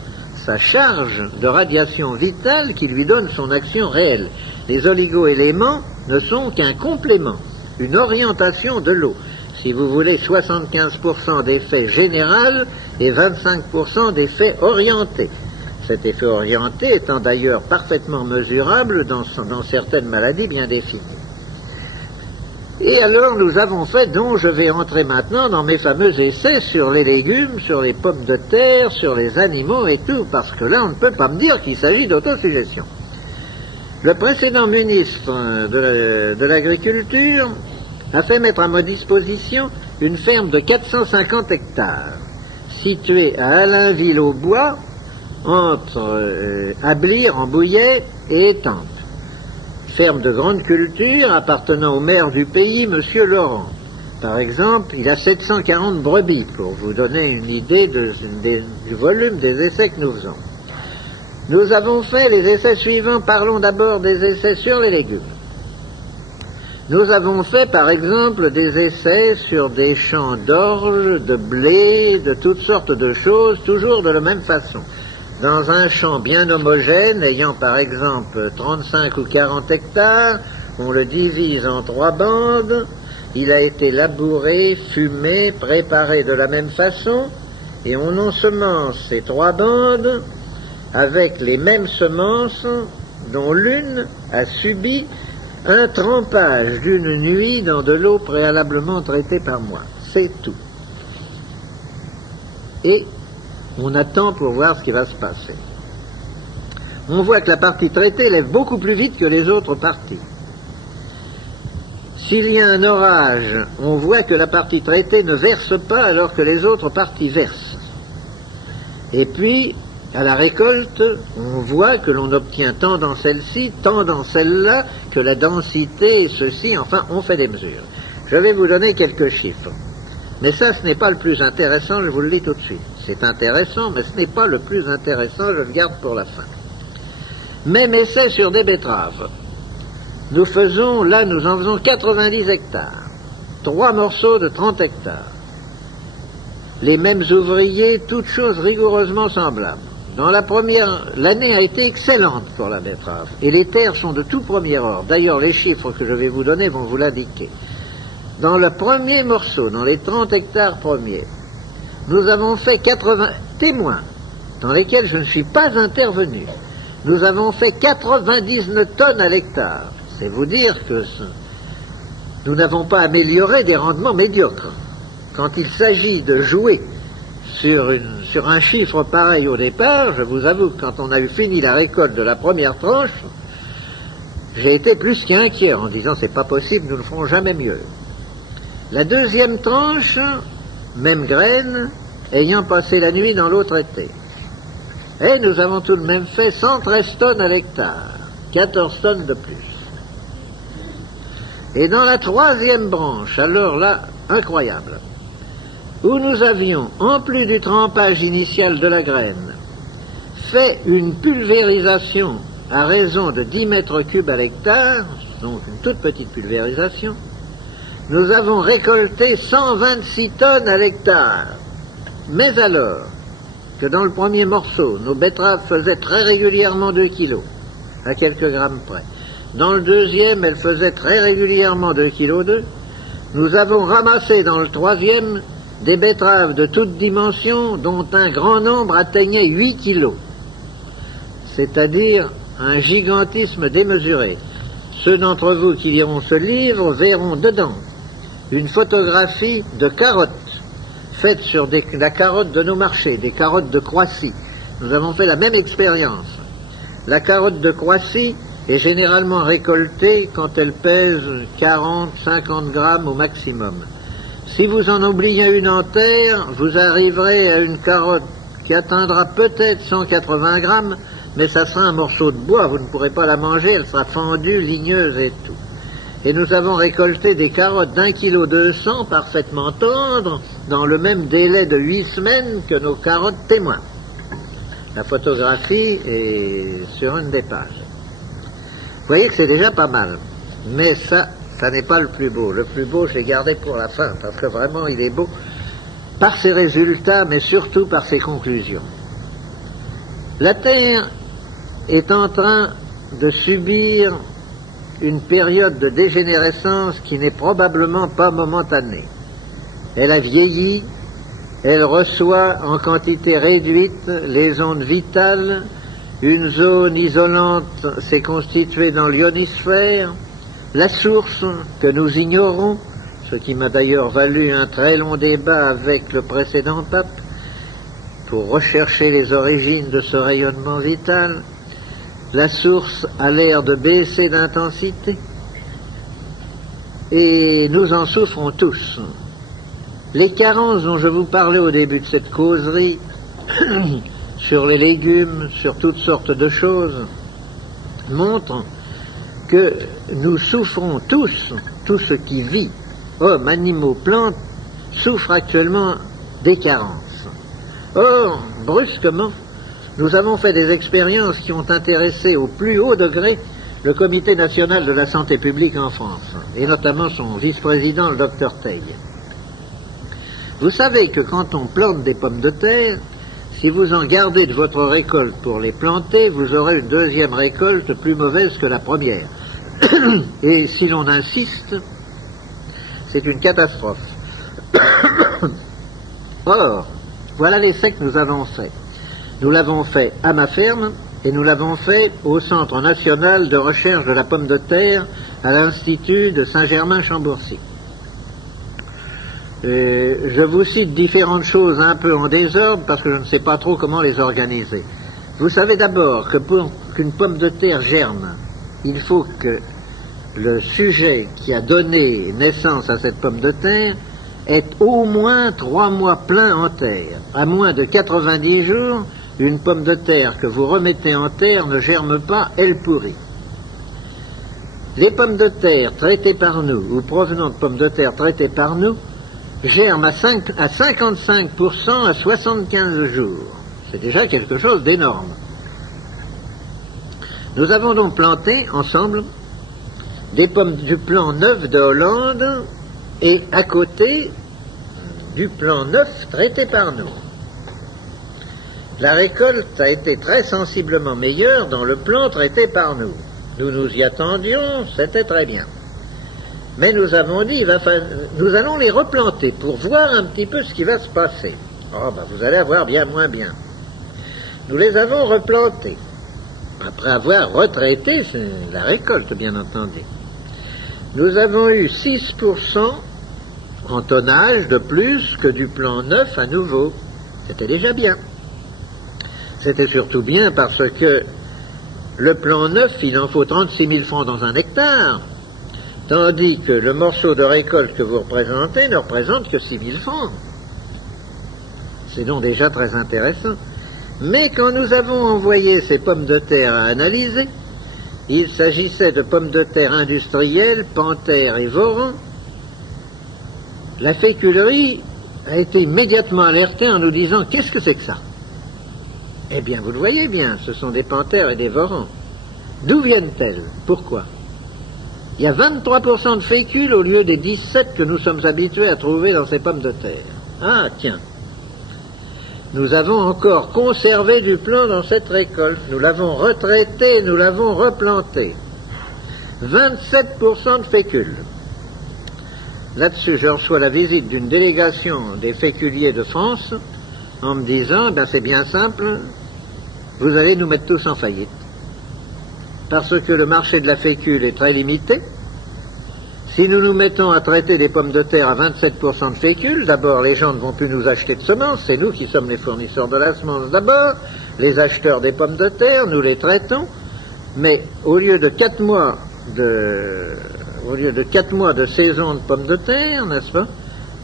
sa charge de radiation vitale qui lui donne son action réelle. Les oligo-éléments ne sont qu'un complément, une orientation de l'eau. Si vous voulez, 75% d'effet général et 25% d'effet orienté. Cet effet orienté étant d'ailleurs parfaitement mesurable dans certaines maladies bien définies. Et alors nous avons fait, donc je vais entrer maintenant dans mes fameux essais sur les légumes, sur les pommes de terre, sur les animaux et tout, parce que là on ne peut pas me dire qu'il s'agit d'autosuggestion. Le précédent ministre de l'Agriculture a fait mettre à ma disposition une ferme de 450 hectares, située à Allainville-au-Bois, entre Ablire en Bouillet et Étampes. Ferme de grande culture appartenant au maire du pays, M. Laurent. Par exemple, il a 740 brebis, pour vous donner une idée du volume des essais que nous faisons. Nous avons fait les essais suivants. Parlons d'abord des essais sur les légumes. Nous avons fait, par exemple, des essais sur des champs d'orge, de blé, de toutes sortes de choses, toujours de la même façon. Dans un champ bien homogène, ayant par exemple 35 ou 40 hectares, on le divise en 3 bandes, il a été labouré, fumé, préparé de la même façon, et on ensemence ces 3 bandes avec les mêmes semences dont l'une a subi un trempage d'une nuit dans de l'eau préalablement traitée par moi. C'est tout. Et on attend pour voir ce qui va se passer. On voit que la partie traitée lève beaucoup plus vite que les autres parties. S'il y a un orage, on voit que la partie traitée ne verse pas alors que les autres parties versent. Et puis, à la récolte, on voit que l'on obtient tant dans celle-ci, tant dans celle-là, que la densité, ceci, enfin, on fait des mesures. Je vais vous donner quelques chiffres. Mais ça, ce n'est pas le plus intéressant, je vous le dis tout de suite. C'est intéressant, mais ce n'est pas le plus intéressant, je le garde pour la fin. Même essai sur des betteraves. Nous en faisons 90 hectares. 3 morceaux de 30 hectares. Les mêmes ouvriers, toutes choses rigoureusement semblables. L'année a été excellente pour la betterave. Et les terres sont de tout premier ordre. D'ailleurs, les chiffres que je vais vous donner vont vous l'indiquer. Dans le premier morceau, dans les 30 hectares premiers, nous avons fait 80 témoins, dans lesquels je ne suis pas intervenu. Nous avons fait 99 tonnes à l'hectare. C'est vous dire que nous n'avons pas amélioré des rendements médiocres. Quand il s'agit de jouer sur un chiffre pareil au départ, je vous avoue que quand on a eu fini la récolte de la première tranche, j'ai été plus qu'inquiet en disant c'est pas possible, nous ne ferons jamais mieux. La deuxième tranche, même graine, ayant passé la nuit dans l'autre été. Et nous avons tout de même fait 113 tonnes à l'hectare, 14 tonnes de plus. Et dans la troisième branche, alors là, incroyable, où nous avions, en plus du trempage initial de la graine, fait une pulvérisation à raison de 10 mètres cubes à l'hectare, donc une toute petite pulvérisation, nous avons récolté 126 tonnes à l'hectare. Mais alors que dans le premier morceau, nos betteraves faisaient très régulièrement 2 kilos, à quelques grammes près. Dans le deuxième, elles faisaient très régulièrement 2,2 kg. Nous avons ramassé dans le troisième des betteraves de toutes dimensions, dont un grand nombre atteignait 8 kilos. C'est-à-dire un gigantisme démesuré. Ceux d'entre vous qui liront ce livre verront dedans une photographie de carottes, faite sur la carotte de nos marchés, des carottes de Croissy. Nous avons fait la même expérience. La carotte de Croissy est généralement récoltée quand elle pèse 40-50 grammes au maximum. Si vous en oubliez une en terre, vous arriverez à une carotte qui atteindra peut-être 180 grammes, mais ça sera un morceau de bois, vous ne pourrez pas la manger, elle sera fendue, ligneuse et tout. Et nous avons récolté des carottes d'1,2 kg parfaitement tendres, dans le même délai de 8 semaines que nos carottes témoins. La photographie est sur une des pages. Vous voyez que c'est déjà pas mal, mais ça n'est pas le plus beau. Le plus beau, je l'ai gardé pour la fin, parce que vraiment, il est beau par ses résultats, mais surtout par ses conclusions. La Terre est en train de subir une période de dégénérescence qui n'est probablement pas momentanée. Elle a vieilli, elle reçoit en quantité réduite les ondes vitales. Une zone isolante s'est constituée dans l'ionosphère. La source, que nous ignorons, ce qui m'a d'ailleurs valu un très long débat avec le précédent pape, pour rechercher les origines de ce rayonnement vital, la source a l'air de baisser d'intensité, et nous en souffrons tous. Les carences dont je vous parlais au début de cette causerie, sur les légumes, sur toutes sortes de choses, montrent que nous souffrons tous, tout ce qui vit, hommes, animaux, plantes, souffrent actuellement des carences. Or, brusquement, nous avons fait des expériences qui ont intéressé au plus haut degré le Comité national de la santé publique en France, et notamment son vice-président, le Dr Teil. Vous savez que quand on plante des pommes de terre, si vous en gardez de votre récolte pour les planter, vous aurez une deuxième récolte plus mauvaise que la première. Et si l'on insiste, c'est une catastrophe. Or, voilà l'essai que nous avons fait. Nous l'avons fait à ma ferme et nous l'avons fait au Centre national de recherche de la pomme de terre à l'Institut de Saint-Germain-Chambourcy. Je vous cite différentes choses un peu en désordre parce que je ne sais pas trop comment les organiser. Vous savez d'abord que pour qu'une pomme de terre germe, il faut que le sujet qui a donné naissance à cette pomme de terre est au moins 3 mois pleins en terre. À moins de 90 jours, une pomme de terre que vous remettez en terre ne germe pas, elle pourrit. Les pommes de terre traitées par nous, ou provenant de pommes de terre traitées par nous, germent à 55% à 75 jours. C'est déjà quelque chose d'énorme. Nous avons donc planté ensemble des pommes du plan neuf de Hollande et à côté du plan neuf traité par nous. La récolte a été très sensiblement meilleure dans le plan traité par nous. Nous nous y attendions, c'était très bien. Mais nous avons dit, nous allons les replanter pour voir un petit peu ce qui va se passer. Oh, ben vous allez avoir bien moins bien. Nous les avons replantés, après avoir retraité la récolte, bien entendu. Nous avons eu 6% en tonnage de plus que du plan neuf à nouveau. C'était déjà bien. C'était surtout bien parce que le plan neuf, il en faut 36 000 francs dans un hectare, tandis que le morceau de récolte que vous représentez ne représente que 6 000 francs. C'est donc déjà très intéressant. Mais quand nous avons envoyé ces pommes de terre à analyser, il s'agissait de pommes de terre industrielles, Panthère et Voran. La féculerie a été immédiatement alertée en nous disant « Qu'est-ce que c'est que ça ?» Eh bien, vous le voyez bien, ce sont des Panthères et des Vorans. D'où viennent-elles? Pourquoi? Il y a 23% de fécule au lieu des 17 que nous sommes habitués à trouver dans ces pommes de terre. Ah, tiens. Nous avons encore conservé du plan dans cette récolte. Nous l'avons retraité, nous l'avons replanté. 27% de fécule. Là-dessus, je reçois la visite d'une délégation des féculiers de France en me disant, ben c'est bien simple, vous allez nous mettre tous en faillite. Parce que le marché de la fécule est très limité. Si nous nous mettons à traiter les pommes de terre à 27% de fécule, d'abord les gens ne vont plus nous acheter de semences, c'est nous qui sommes les fournisseurs de la semence d'abord, les acheteurs des pommes de terre, nous les traitons, mais au lieu de 4 mois de saison de pommes de terre, n'est-ce pas?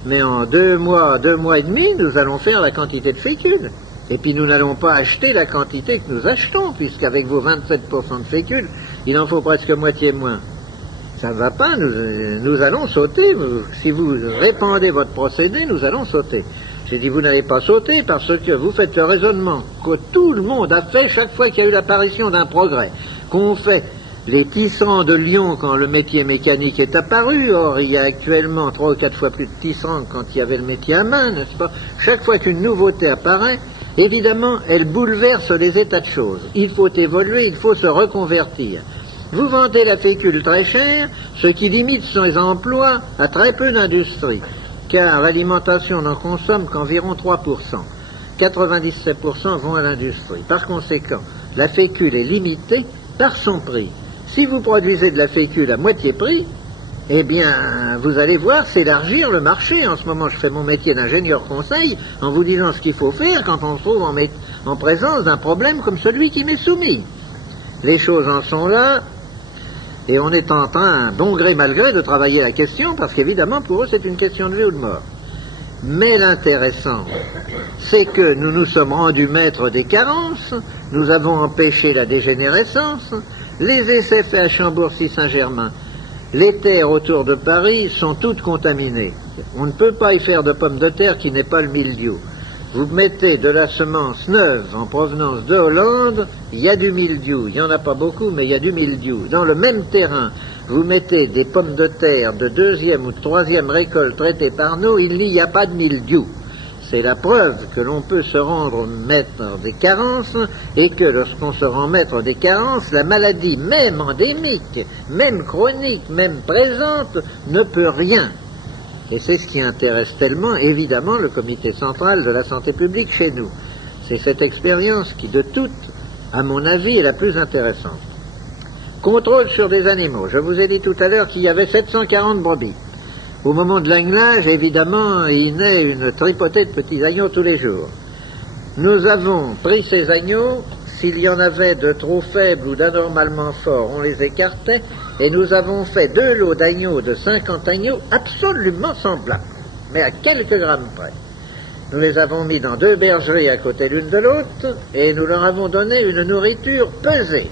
Mais en 2 mois et demi, nous allons faire la quantité de fécule. Et puis nous n'allons pas acheter la quantité que nous achetons, puisqu'avec vos 27% de fécule, il en faut presque moitié moins. Ça ne va pas, nous allons sauter. Si vous répandez votre procédé, nous allons sauter. J'ai dit, vous n'allez pas sauter parce que vous faites le raisonnement que tout le monde a fait chaque fois qu'il y a eu l'apparition d'un progrès. Qu'on fait les tisserands de Lyon quand le métier mécanique est apparu. Or, il y a actuellement 3 ou 4 fois plus de tisserands que quand il y avait le métier à main, n'est-ce pas? Chaque fois qu'une nouveauté apparaît, évidemment, elle bouleverse les états de choses. Il faut évoluer, il faut se reconvertir. Vous vendez la fécule très chère, ce qui limite ses emplois à très peu d'industrie, car l'alimentation n'en consomme qu'environ 3%. 97% vont à l'industrie. Par conséquent, la fécule est limitée par son prix. Si vous produisez de la fécule à moitié prix, eh bien, vous allez voir s'élargir le marché. En ce moment, je fais mon métier d'ingénieur conseil en vous disant ce qu'il faut faire quand on se trouve en présence d'un problème comme celui qui m'est soumis. Les choses en sont là, et on est en train, bon gré mal gré, de travailler la question, parce qu'évidemment, pour eux, c'est une question de vie ou de mort. Mais l'intéressant, c'est que nous nous sommes rendus maîtres des carences, nous avons empêché la dégénérescence, les essais faits à Chambourcy-Saint-Germain, les terres autour de Paris sont toutes contaminées. On ne peut pas y faire de pommes de terre qui n'ait pas le mildiou. Vous mettez de la semence neuve en provenance de Hollande, il y a du mildiou. Il n'y en a pas beaucoup, mais il y a du mildiou. Dans le même terrain, vous mettez des pommes de terre de 2e ou de 3e récolte traitées par nous, il n'y a pas de mildiou. C'est la preuve que l'on peut se rendre maître des carences et que lorsqu'on se rend maître des carences, la maladie, même endémique, même chronique, même présente, ne peut rien. Et c'est ce qui intéresse tellement, évidemment, le comité central de la santé publique chez nous. C'est cette expérience qui, de toutes, à mon avis, est la plus intéressante. Contrôle sur des animaux. Je vous ai dit tout à l'heure qu'il y avait 740 brebis. Au moment de l'anglage, évidemment, il naît une tripotée de petits agneaux tous les jours. Nous avons pris ces agneaux, s'il y en avait de trop faibles ou d'anormalement forts, on les écartait, et nous avons fait 2 lots d'agneaux de 50 agneaux absolument semblables. mais à quelques grammes près. Nous les avons mis dans 2 bergeries à côté l'une de l'autre et nous leur avons donné une nourriture pesée.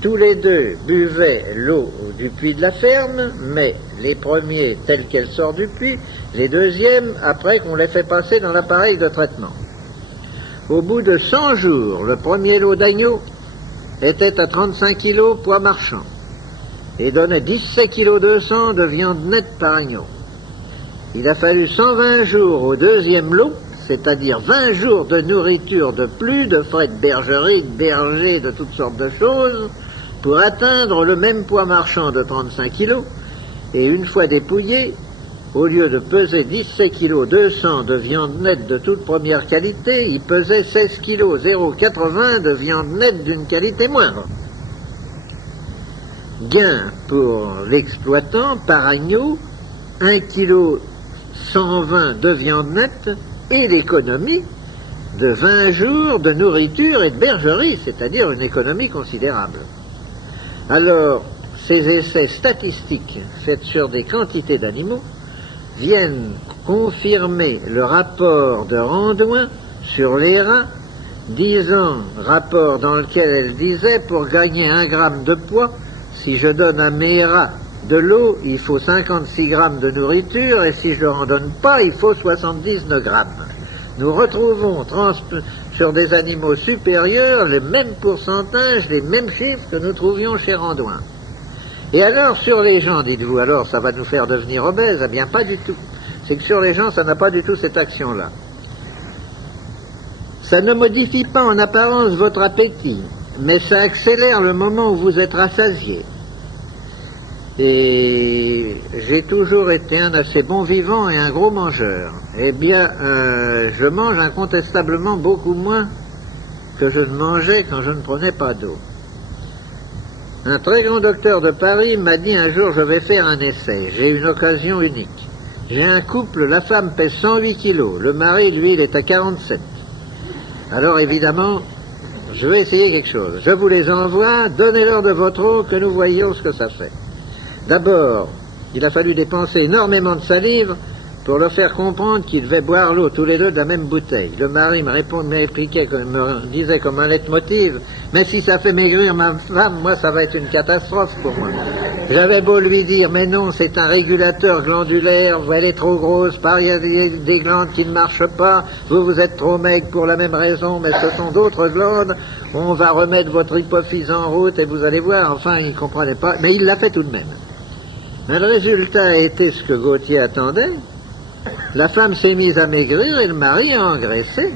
Tous les deux buvaient l'eau du puits de la ferme, mais les premiers telle qu'elle sort du puits, les deuxièmes après qu'on les fait passer dans l'appareil de traitement. Au bout de 100 jours, le premier lot d'agneau était à 35 kg poids marchand et donnait 17 kg 200 de viande nette par agneau. Il a fallu 120 jours au deuxième lot, c'est-à-dire 20 jours de nourriture de plus, de frais de bergerie, de berger, de toutes sortes de choses, pour atteindre le même poids marchand de 35 kg, et une fois dépouillé, au lieu de peser 17 kg 200 de viande nette de toute première qualité, il pesait 16 kg 080 de viande nette d'une qualité moindre. Gain pour l'exploitant par agneau, 1 kg 120 de viande nette et l'économie de 20 jours de nourriture et de bergerie, c'est-à-dire une économie considérable. Alors, ces essais statistiques faits sur des quantités d'animaux viennent confirmer le rapport de Randouin sur les rats, rapport dans lequel elle disait, pour gagner 1 gramme de poids, si je donne à mes rats de l'eau, il faut 56 grammes de nourriture, et si je ne leur en donne pas, il faut 79 grammes. Nous retrouvons sur des animaux supérieurs les mêmes pourcentages, les mêmes chiffres que nous trouvions chez Randouin. Et alors, sur les gens, dites-vous, alors ça va nous faire devenir obèses? Eh bien, pas du tout. C'est que sur les gens, ça n'a pas du tout cette action-là. Ça ne modifie pas en apparence votre appétit, mais ça accélère le moment où vous êtes rassasié. Et j'ai toujours été un assez bon vivant et un gros mangeur. Eh bien, je mange incontestablement beaucoup moins que je ne mangeais quand je ne prenais pas d'eau. Un très grand docteur de Paris m'a dit un jour, je vais faire un essai. J'ai une occasion unique. J'ai un couple, la femme pèse 108 kilos, le mari, lui, il est à 47. Alors évidemment, je vais essayer quelque chose. Je vous les envoie, donnez-leur de votre eau que nous voyions ce que ça fait. D'abord, il a fallu dépenser énormément de salive pour leur faire comprendre qu'ils devaient boire l'eau tous les deux de la même bouteille. Le mari me disait comme un leitmotiv, mais si ça fait maigrir ma femme, moi ça va être une catastrophe pour moi. J'avais beau lui dire, mais non, c'est un régulateur glandulaire, elle est trop grosse, il y a des glandes qui ne marchent pas, vous êtes trop maigre pour la même raison, mais ce sont d'autres glandes, on va remettre votre hypophyse en route et vous allez voir, enfin il ne comprenait pas, mais il l'a fait tout de même. Mais le résultat a été ce que Gautier attendait. La femme s'est mise à maigrir et le mari a engraissé.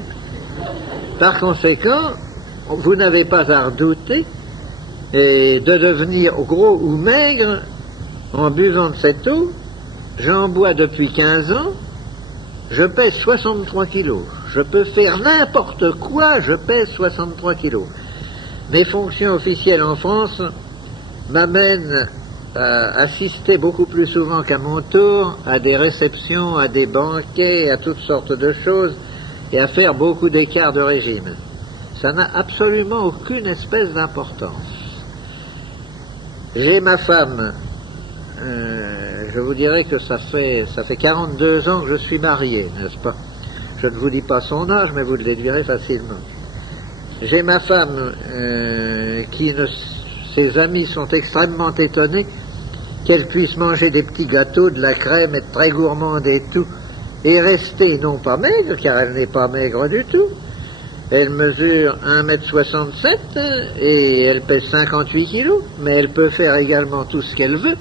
Par conséquent, vous n'avez pas à redouter de devenir gros ou maigre en buvant de cette eau. J'en bois depuis 15 ans, je pèse 63 kilos. Je peux faire n'importe quoi, je pèse 63 kilos. Mes fonctions officielles en France m'amènent à assister beaucoup plus souvent qu'à mon tour à des réceptions, à des banquets, à toutes sortes de choses, et à faire beaucoup d'écarts de régime. Ça n'a absolument aucune espèce d'importance. J'ai ma femme, je vous dirais que ça fait 42 ans que je suis marié, n'est-ce pas? Je ne vous dis pas son âge, mais vous le déduirez facilement. J'ai ma femme ses amis sont extrêmement étonnés qu'elle puisse manger des petits gâteaux, de la crème, être très gourmande et tout, et rester non pas maigre, car elle n'est pas maigre du tout. Elle mesure 1,67 m et elle pèse 58 kilos, mais elle peut faire également tout ce qu'elle veut.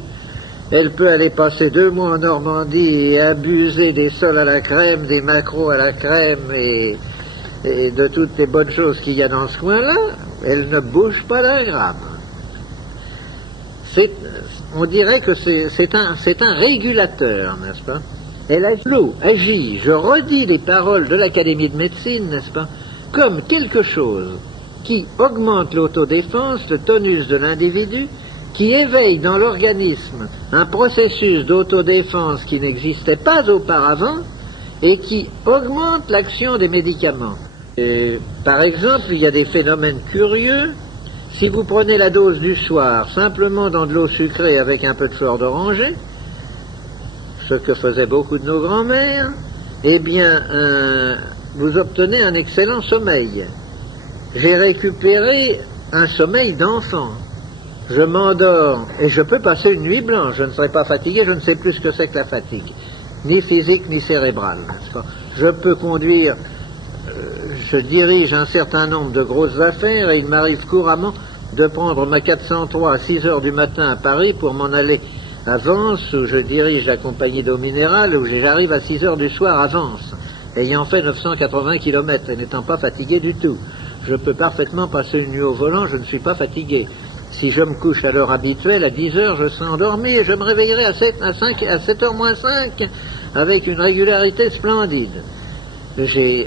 Elle peut aller passer 2 mois en Normandie et abuser des sols à la crème, des maquereaux à la crème et de toutes les bonnes choses qu'il y a dans ce coin-là. Elle ne bouge pas d'un gramme. On dirait que c'est un régulateur, n'est-ce pas? L'eau agit, je redis les paroles de l'Académie de médecine, n'est-ce pas, comme quelque chose qui augmente l'autodéfense, le tonus de l'individu, qui éveille dans l'organisme un processus d'autodéfense qui n'existait pas auparavant et qui augmente l'action des médicaments. Par exemple, il y a des phénomènes curieux. Si vous prenez la dose du soir simplement dans de l'eau sucrée avec un peu de fleur d'oranger, ce que faisaient beaucoup de nos grands-mères, eh bien, vous obtenez un excellent sommeil. J'ai récupéré un sommeil d'enfant. Je m'endors et je peux passer une nuit blanche. Je ne serai pas fatigué, je ne sais plus ce que c'est que la fatigue, ni physique ni cérébrale. Je peux conduire, je dirige un certain nombre de grosses affaires et il m'arrive couramment de prendre ma 403 à 6 heures du matin à Paris pour m'en aller à Vence, où je dirige la compagnie d'eau minérale, où j'arrive à 6 heures du soir à Vence, ayant fait 980 km et n'étant pas fatigué du tout. Je peux parfaitement passer une nuit au volant, je ne suis pas fatigué. Si je me couche à l'heure habituelle, à 10 heures, je serai endormi et je me réveillerai à 7h moins 5 avec une régularité splendide.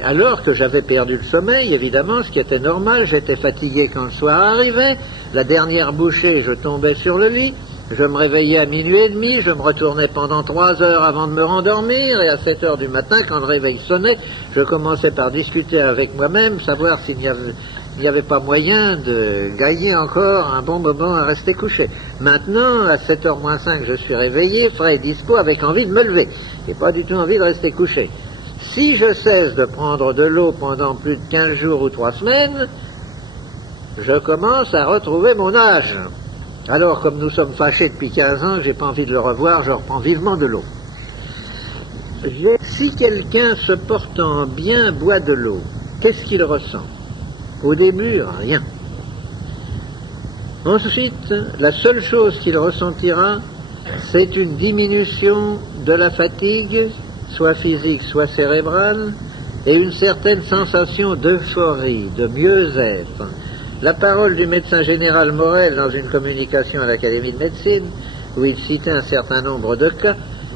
Alors que j'avais perdu le sommeil, évidemment, ce qui était normal, j'étais fatigué quand le soir arrivait, la dernière bouchée, je tombais sur le lit, je me réveillais à minuit et demi, je me retournais pendant 3 heures avant de me rendormir, et à 7 heures du matin, quand le réveil sonnait, je commençais par discuter avec moi-même, savoir s'il n'y avait pas moyen de gagner encore un bon moment à rester couché. Maintenant, à 7h moins 5, je suis réveillé, frais et dispo, avec envie de me lever, et pas du tout envie de rester couché. Si je cesse de prendre de l'eau pendant plus de 15 jours ou 3 semaines, je commence à retrouver mon âge. Alors, comme nous sommes fâchés depuis 15 ans, j'ai pas envie de le revoir, je reprends vivement de l'eau. Si quelqu'un se portant bien boit de l'eau, qu'est-ce qu'il ressent? Au début, rien. Ensuite, la seule chose qu'il ressentira, c'est une diminution de la fatigue, soit physique, soit cérébrale, et une certaine sensation d'euphorie, de mieux-être. La parole du médecin général Morel dans une communication à l'Académie de médecine, où il citait un certain nombre de cas,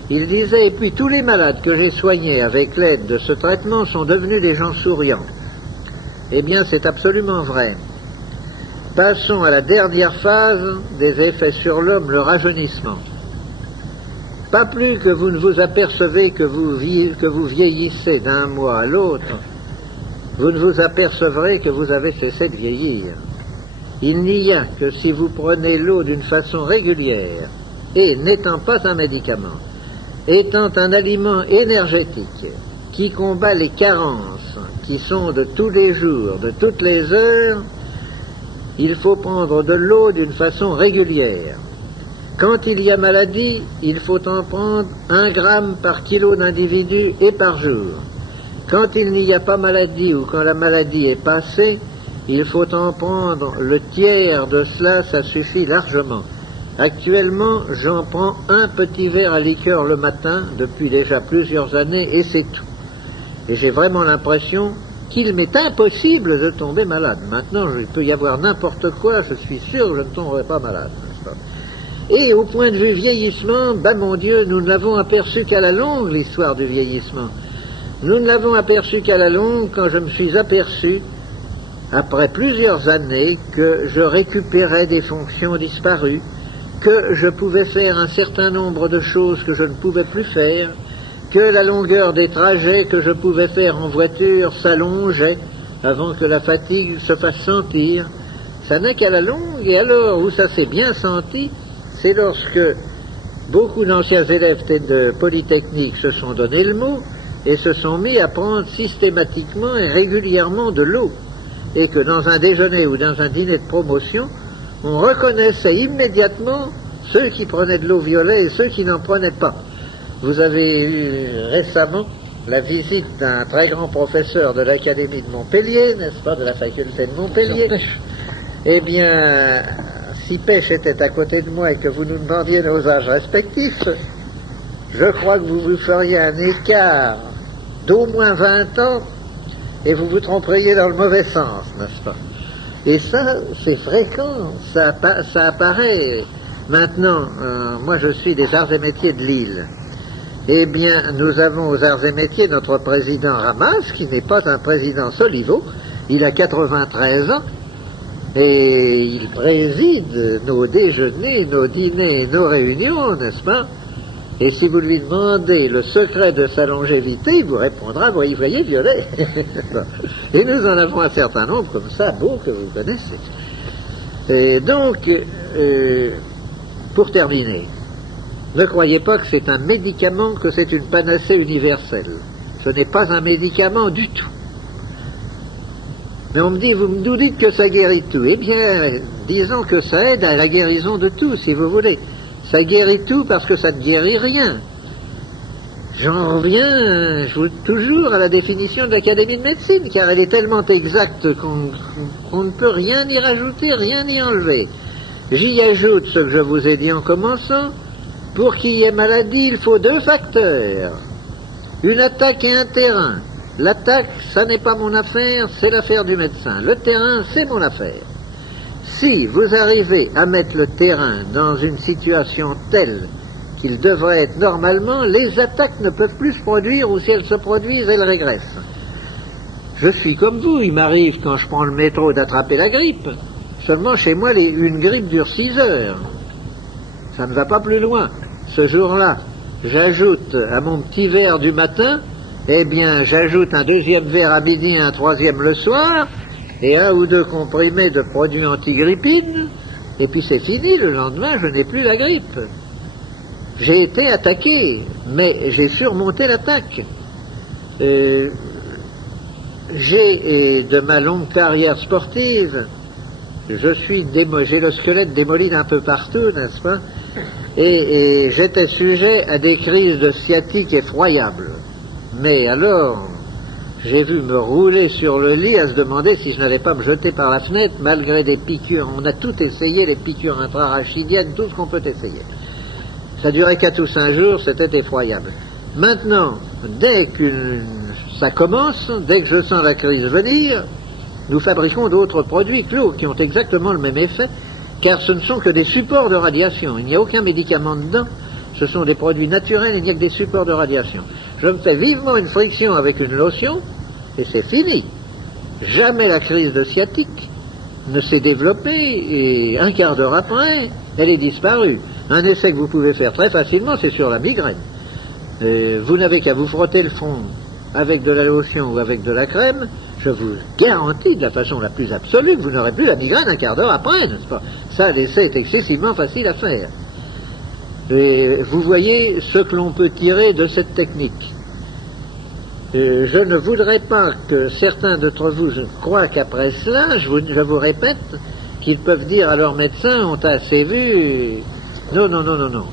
il disait « Et puis tous les malades que j'ai soignés avec l'aide de ce traitement sont devenus des gens souriants. » Eh bien, c'est absolument vrai. Passons à la dernière phase des effets sur l'homme, le rajeunissement. Pas plus que vous ne vous apercevez que vous vieillissez d'un mois à l'autre, vous ne vous apercevrez que vous avez cessé de vieillir. Il n'y a que si vous prenez l'eau d'une façon régulière, et n'étant pas un médicament, étant un aliment énergétique qui combat les carences qui sont de tous les jours, de toutes les heures, il faut prendre de l'eau d'une façon régulière. Quand il y a maladie, il faut en prendre 1 gramme par kilo d'individu et par jour. Quand il n'y a pas maladie ou quand la maladie est passée, il faut en prendre le tiers de cela, ça suffit largement. Actuellement, j'en prends 1 petit verre à liqueur le matin depuis déjà plusieurs années et c'est tout. Et j'ai vraiment l'impression qu'il m'est impossible de tomber malade. Maintenant, il peut y avoir n'importe quoi, je suis sûr que je ne tomberai pas malade. Et au point de vue vieillissement, ben mon Dieu, nous ne l'avons aperçu qu'à la longue, l'histoire du vieillissement. Nous ne l'avons aperçu qu'à la longue quand je me suis aperçu, après plusieurs années, que je récupérais des fonctions disparues, que je pouvais faire un certain nombre de choses que je ne pouvais plus faire, que la longueur des trajets que je pouvais faire en voiture s'allongeait avant que la fatigue se fasse sentir. Ça n'est qu'à la longue, et alors où ça s'est bien senti, c'est lorsque beaucoup d'anciens élèves de Polytechnique se sont donné le mot et se sont mis à prendre systématiquement et régulièrement de l'eau, et que dans un déjeuner ou dans un dîner de promotion, on reconnaissait immédiatement ceux qui prenaient de l'eau violet et ceux qui n'en prenaient pas. Vous avez eu récemment la visite d'un très grand professeur de l'Académie de Montpellier, n'est-ce pas, de la faculté de Montpellier. Eh bien, si Pêche était à côté de moi et que vous nous demandiez nos âges respectifs, je crois que vous vous feriez un écart d'au moins 20 ans et vous vous tromperiez dans le mauvais sens, n'est-ce pas? Et ça, c'est fréquent, ça apparaît. Maintenant, moi je suis des arts et métiers de Lille. Eh bien, nous avons aux arts et métiers notre président Ramas, qui n'est pas un président Soliveau, il a 93 ans, et il préside nos déjeuners, nos dîners, nos réunions, n'est-ce pas? Et si vous lui demandez le secret de sa longévité, il vous répondra, vous voyez, violet. Et nous en avons un certain nombre comme ça, beaux que vous connaissez. Et donc, pour terminer, Ne croyez pas que c'est un médicament, que c'est une panacée universelle. Ce n'est pas un médicament du tout. Mais on me dit, vous nous dites que ça guérit tout. Eh bien, disons que ça aide à la guérison de tout, si vous voulez. Ça guérit tout parce que ça ne guérit rien. J'en reviens toujours à la définition de l'Académie de médecine, car elle est tellement exacte qu'on ne peut rien y rajouter, rien y enlever. J'y ajoute ce que je vous ai dit en commençant. Pour qu'il y ait maladie, il faut 2 facteurs. Une attaque et un terrain. L'attaque, ça n'est pas mon affaire, c'est l'affaire du médecin. Le terrain, c'est mon affaire. Si vous arrivez à mettre le terrain dans une situation telle qu'il devrait être normalement, les attaques ne peuvent plus se produire, ou si elles se produisent, elles régressent. Je suis comme vous, il m'arrive quand je prends le métro d'attraper la grippe. Seulement chez moi, une grippe dure 6 heures. Ça ne va pas plus loin. Ce jour-là, j'ajoute à mon petit verre du matin, eh bien, j'ajoute un 2e verre à midi et un 3e le soir, et 1 ou 2 comprimés de produits antigrippines, et puis c'est fini, le lendemain, je n'ai plus la grippe. J'ai été attaqué, mais j'ai surmonté l'attaque. J'ai, de ma longue carrière sportive, j'ai le squelette démoli d'un peu partout, n'est-ce pas? Et j'étais sujet à des crises de sciatique effroyables. Mais alors, j'ai vu me rouler sur le lit à se demander si je n'allais pas me jeter par la fenêtre, malgré des piqûres. On a tout essayé, les piqûres intrarachidiennes, tout ce qu'on peut essayer. Ça durait 4 ou 5 jours, c'était effroyable. Maintenant, dès que ça commence, dès que je sens la crise venir, nous fabriquons d'autres produits clos qui ont exactement le même effet, car ce ne sont que des supports de radiation. Il n'y a aucun médicament dedans, ce sont des produits naturels, il n'y a que des supports de radiation. Je me fais vivement une friction avec une lotion, et c'est fini. Jamais la crise de sciatique ne s'est développée, et un quart d'heure après, elle est disparue. Un essai que vous pouvez faire très facilement, c'est sur la migraine. Vous n'avez qu'à vous frotter le front avec de la lotion ou avec de la crème, je vous garantis de la façon la plus absolue que vous n'aurez plus la migraine un quart d'heure après, n'est-ce pas? Ça, l'essai est excessivement facile à faire. Et vous voyez ce que l'on peut tirer de cette technique. Je ne voudrais pas que certains d'entre vous croient qu'après cela, je vous répète, qu'ils peuvent dire à leur médecin, on t'a assez vu. Non, non, non, non, non.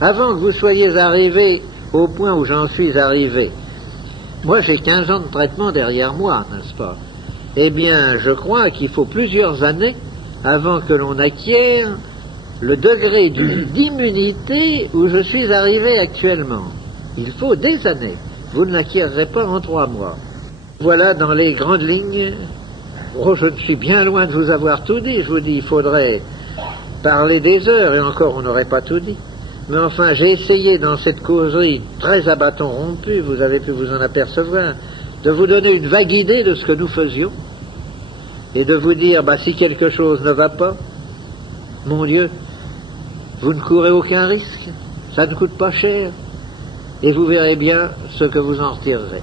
Avant que vous soyez arrivés au point où j'en suis arrivé, moi j'ai 15 ans de traitement derrière moi, n'est-ce pas? Eh bien, je crois qu'il faut plusieurs années avant que l'on acquiert le degré d'immunité où je suis arrivé actuellement. Il faut des années. Vous ne l'acquierrez pas en 3 mois. Voilà dans les grandes lignes. Oh, je ne suis bien loin de vous avoir tout dit. Je vous dis, il faudrait parler des heures, et encore on n'aurait pas tout dit. Mais enfin, j'ai essayé dans cette causerie très à bâton rompu, vous avez pu vous en apercevoir, de vous donner une vague idée de ce que nous faisions, et de vous dire, si quelque chose ne va pas, mon Dieu, vous ne courez aucun risque, ça ne coûte pas cher, et vous verrez bien ce que vous en retirerez.